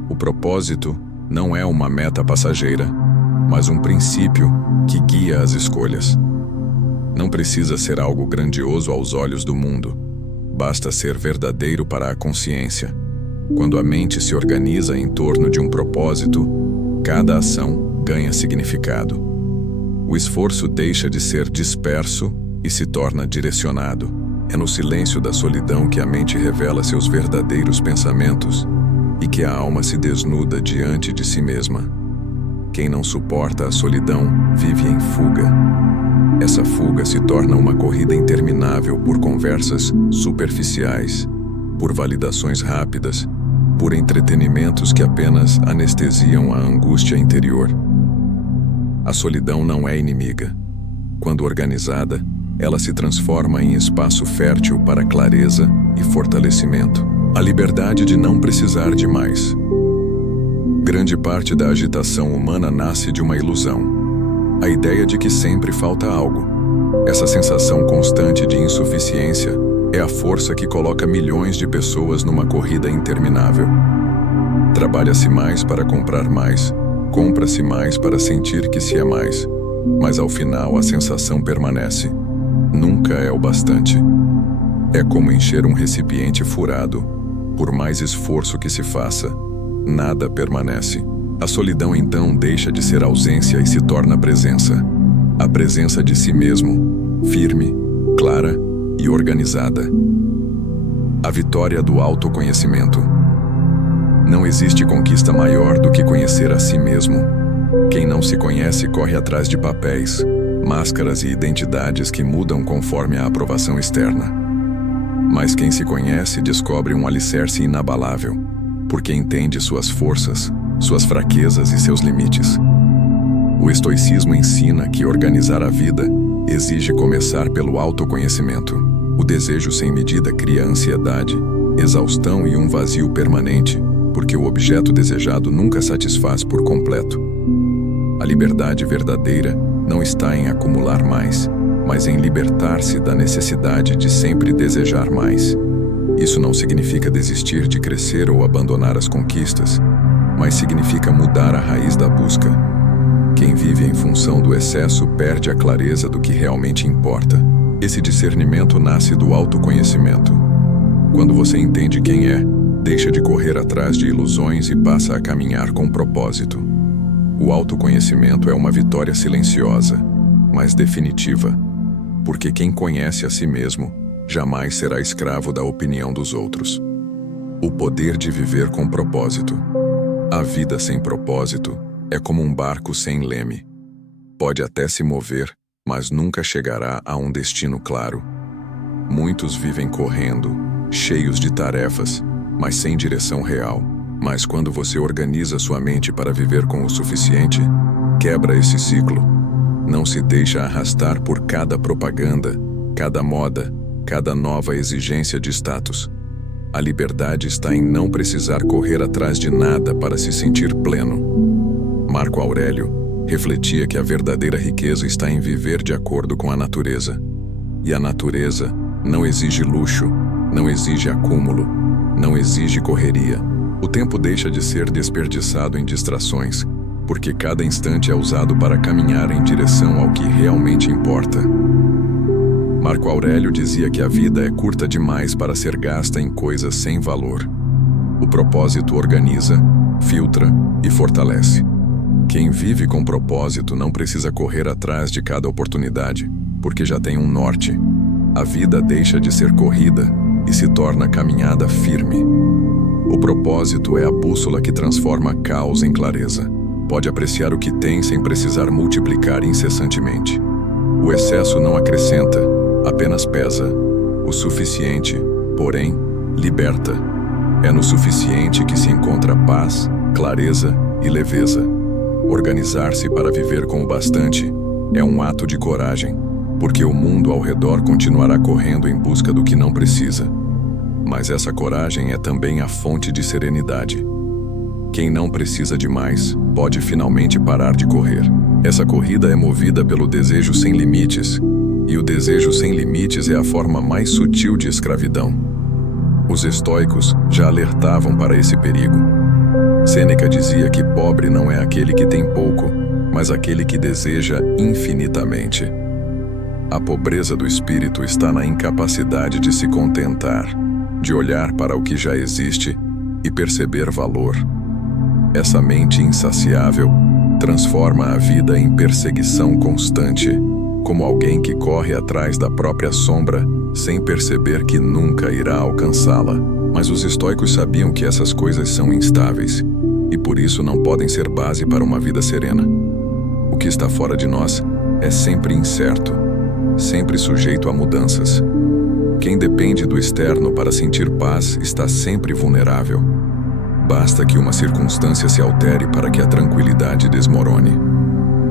O propósito não é uma meta passageira, mas um princípio que guia as escolhas. Não precisa ser algo grandioso aos olhos do mundo. Basta ser verdadeiro para a consciência. Quando a mente se organiza em torno de um propósito, cada ação ganha significado. O esforço deixa de ser disperso e se torna direcionado. É no silêncio da solidão que a mente revela seus verdadeiros pensamentos e que a alma se desnuda diante de si mesma. Quem não suporta a solidão vive em fuga. Essa fuga se torna uma corrida interminável por conversas superficiais, por validações rápidas, por entretenimentos que apenas anestesiam a angústia interior. A solidão não é inimiga. Quando organizada, ela se transforma em espaço fértil para clareza e fortalecimento. A liberdade de não precisar de mais. Grande parte da agitação humana nasce de uma ilusão. A ideia de que sempre falta algo. Essa sensação constante de insuficiência é a força que coloca milhões de pessoas numa corrida interminável. Trabalha-se mais para comprar mais, compra-se mais para sentir que se é mais, mas ao final a sensação permanece. Nunca é o bastante. É como encher um recipiente furado. Por mais esforço que se faça, nada permanece. A solidão então deixa de ser ausência e se torna presença. A presença de si mesmo, firme, clara e organizada. A vitória do autoconhecimento. Não existe conquista maior do que conhecer a si mesmo. Quem não se conhece corre atrás de papéis, máscaras e identidades que mudam conforme a aprovação externa. Mas quem se conhece descobre um alicerce inabalável, porque entende suas forças, suas fraquezas e seus limites. O estoicismo ensina que organizar a vida exige começar pelo autoconhecimento. O desejo sem medida cria ansiedade, exaustão e um vazio permanente, porque o objeto desejado nunca satisfaz por completo. A liberdade verdadeira não está em acumular mais, mas em libertar-se da necessidade de sempre desejar mais. Isso não significa desistir de crescer ou abandonar as conquistas, mas significa mudar a raiz da busca. Quem vive em função do excesso perde a clareza do que realmente importa. Esse discernimento nasce do autoconhecimento. Quando você entende quem é, deixa de correr atrás de ilusões e passa a caminhar com propósito. O autoconhecimento é uma vitória silenciosa, mas definitiva, porque quem conhece a si mesmo jamais será escravo da opinião dos outros. O poder de viver com propósito. A vida sem propósito é como um barco sem leme. Pode até se mover, mas nunca chegará a um destino claro. Muitos vivem correndo, cheios de tarefas, mas sem direção real. Mas quando você organiza sua mente para viver com o suficiente, quebra esse ciclo. Não se deixa arrastar por cada propaganda, cada moda, cada nova exigência de status. A liberdade está em não precisar correr atrás de nada para se sentir pleno. Marco Aurélio refletia que a verdadeira riqueza está em viver de acordo com a natureza. E a natureza não exige luxo, não exige acúmulo, não exige correria. O tempo deixa de ser desperdiçado em distrações, porque cada instante é usado para caminhar em direção ao que realmente importa. Marco Aurélio dizia que a vida é curta demais para ser gasta em coisas sem valor. O propósito organiza, filtra e fortalece. Quem vive com propósito não precisa correr atrás de cada oportunidade, porque já tem um norte. A vida deixa de ser corrida e se torna caminhada firme. O propósito é a bússola que transforma caos em clareza. Pode apreciar o que tem sem precisar multiplicar incessantemente. O excesso não acrescenta, apenas pesa. O suficiente, porém, liberta. É no suficiente que se encontra paz, clareza e leveza. Organizar-se para viver com o bastante é um ato de coragem, porque o mundo ao redor continuará correndo em busca do que não precisa. Mas essa coragem é também a fonte de serenidade. Quem não precisa de mais, pode finalmente parar de correr. Essa corrida é movida pelo desejo sem limites, e o desejo sem limites é a forma mais sutil de escravidão. Os estoicos já alertavam para esse perigo. Sêneca dizia que pobre não é aquele que tem pouco, mas aquele que deseja infinitamente. A pobreza do espírito está na incapacidade de se contentar, de olhar para o que já existe e perceber valor. Essa mente insaciável transforma a vida em perseguição constante, como alguém que corre atrás da própria sombra sem perceber que nunca irá alcançá-la. Mas os estoicos sabiam que essas coisas são instáveis e por isso não podem ser base para uma vida serena. O que está fora de nós é sempre incerto, sempre sujeito a mudanças. Quem depende do externo para sentir paz está sempre vulnerável. Basta que uma circunstância se altere para que a tranquilidade desmorone.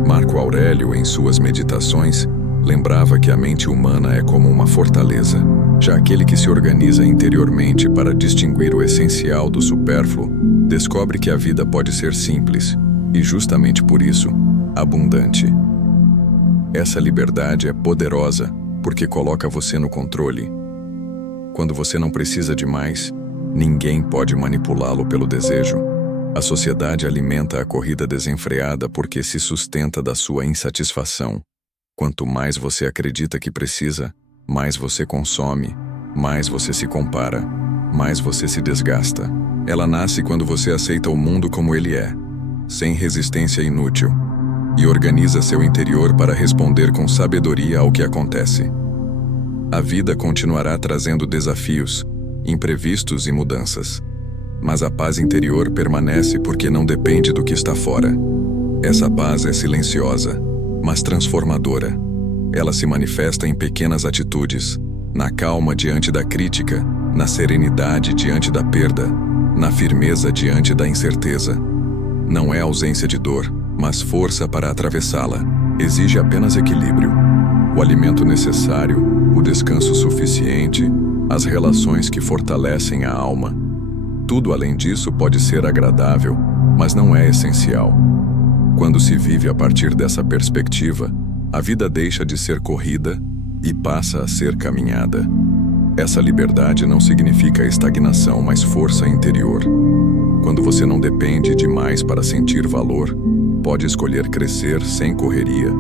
Marco Aurélio, em suas meditações, lembrava que a mente humana é como uma fortaleza. Já aquele que se organiza interiormente para distinguir o essencial do supérfluo, descobre que a vida pode ser simples e, justamente por isso, abundante. Essa liberdade é poderosa porque coloca você no controle. Quando você não precisa de mais, ninguém pode manipulá-lo pelo desejo. A sociedade alimenta a corrida desenfreada porque se sustenta da sua insatisfação. Quanto mais você acredita que precisa, mais você consome, mais você se compara, mais você se desgasta. Ela nasce quando você aceita o mundo como ele é, sem resistência inútil, e organiza seu interior para responder com sabedoria ao que acontece. A vida continuará trazendo desafios, imprevistos e mudanças. Mas a paz interior permanece porque não depende do que está fora. Essa paz é silenciosa, mas transformadora. Ela se manifesta em pequenas atitudes, na calma diante da crítica, na serenidade diante da perda, na firmeza diante da incerteza. Não é ausência de dor, mas força para atravessá-la. Exige apenas equilíbrio. O alimento necessário, o descanso suficiente, as relações que fortalecem a alma. Tudo além disso pode ser agradável, mas não é essencial. Quando se vive a partir dessa perspectiva, a vida deixa de ser corrida e passa a ser caminhada. Essa liberdade não significa estagnação, mas força interior. Quando você não depende de mais para sentir valor, pode escolher crescer sem correria,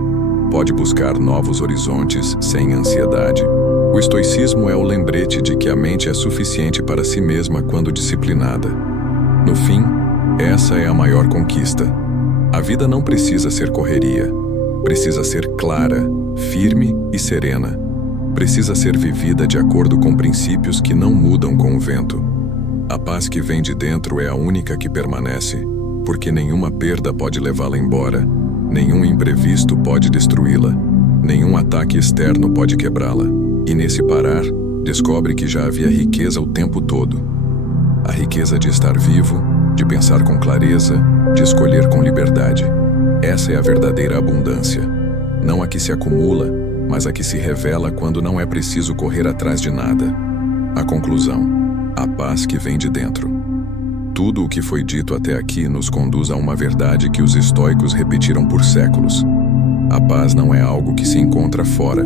pode buscar novos horizontes sem ansiedade. O estoicismo é o lembrete de que a mente é suficiente para si mesma quando disciplinada. No fim, essa é a maior conquista. A vida não precisa ser correria. Precisa ser clara, firme e serena. Precisa ser vivida de acordo com princípios que não mudam com o vento. A paz que vem de dentro é a única que permanece, porque nenhuma perda pode levá-la embora, nenhum imprevisto pode destruí-la, nenhum ataque externo pode quebrá-la. E nesse parar, descobre que já havia riqueza o tempo todo. A riqueza de estar vivo, de pensar com clareza, de escolher com liberdade. Essa é a verdadeira abundância. Não a que se acumula, mas a que se revela quando não é preciso correr atrás de nada. A conclusão: a paz que vem de dentro. Tudo o que foi dito até aqui nos conduz a uma verdade que os estoicos repetiram por séculos. A paz não é algo que se encontra fora,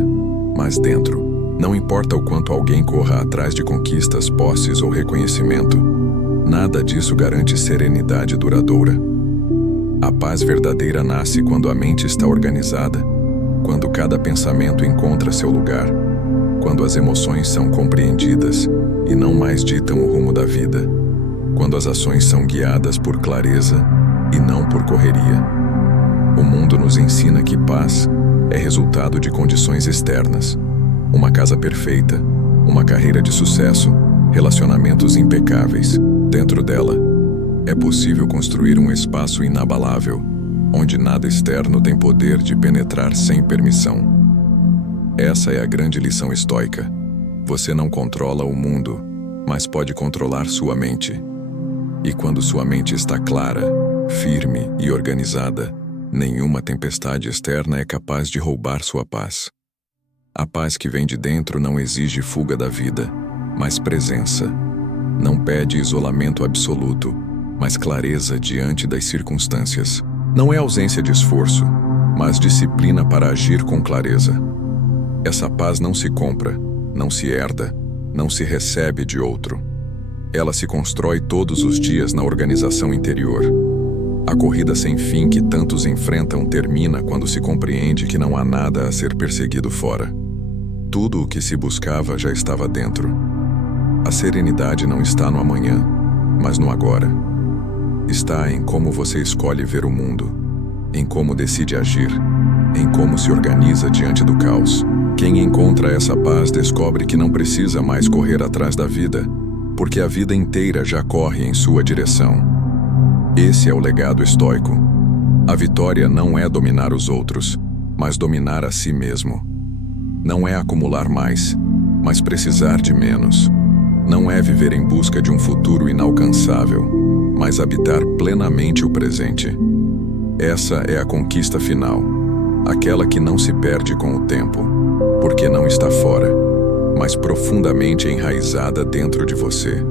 mas dentro. Não importa o quanto alguém corra atrás de conquistas, posses ou reconhecimento, nada disso garante serenidade duradoura. A paz verdadeira nasce quando a mente está organizada, quando cada pensamento encontra seu lugar, quando as emoções são compreendidas e não mais ditam o rumo da vida, quando as ações são guiadas por clareza e não por correria. O mundo nos ensina que paz é resultado de condições externas. Uma casa perfeita, uma carreira de sucesso, relacionamentos impecáveis. Dentro dela, é possível construir um espaço inabalável, onde nada externo tem poder de penetrar sem permissão. Essa é a grande lição estoica. Você não controla o mundo, mas pode controlar sua mente. E quando sua mente está clara, firme e organizada, nenhuma tempestade externa é capaz de roubar sua paz. A paz que vem de dentro não exige fuga da vida, mas presença. Não pede isolamento absoluto, mas clareza diante das circunstâncias. Não é ausência de esforço, mas disciplina para agir com clareza. Essa paz não se compra, não se herda, não se recebe de outro. Ela se constrói todos os dias na organização interior. A corrida sem fim que tantos enfrentam termina quando se compreende que não há nada a ser perseguido fora. Tudo o que se buscava já estava dentro. A serenidade não está no amanhã, mas no agora. Está em como você escolhe ver o mundo, em como decide agir, em como se organiza diante do caos. Quem encontra essa paz descobre que não precisa mais correr atrás da vida, porque a vida inteira já corre em sua direção. Esse é o legado estoico. A vitória não é dominar os outros, mas dominar a si mesmo. Não é acumular mais, mas precisar de menos. Não é viver em busca de um futuro inalcançável, mas habitar plenamente o presente. Essa é a conquista final. aquela que não se perde com o tempo, porque não está fora, mas profundamente enraizada dentro de você.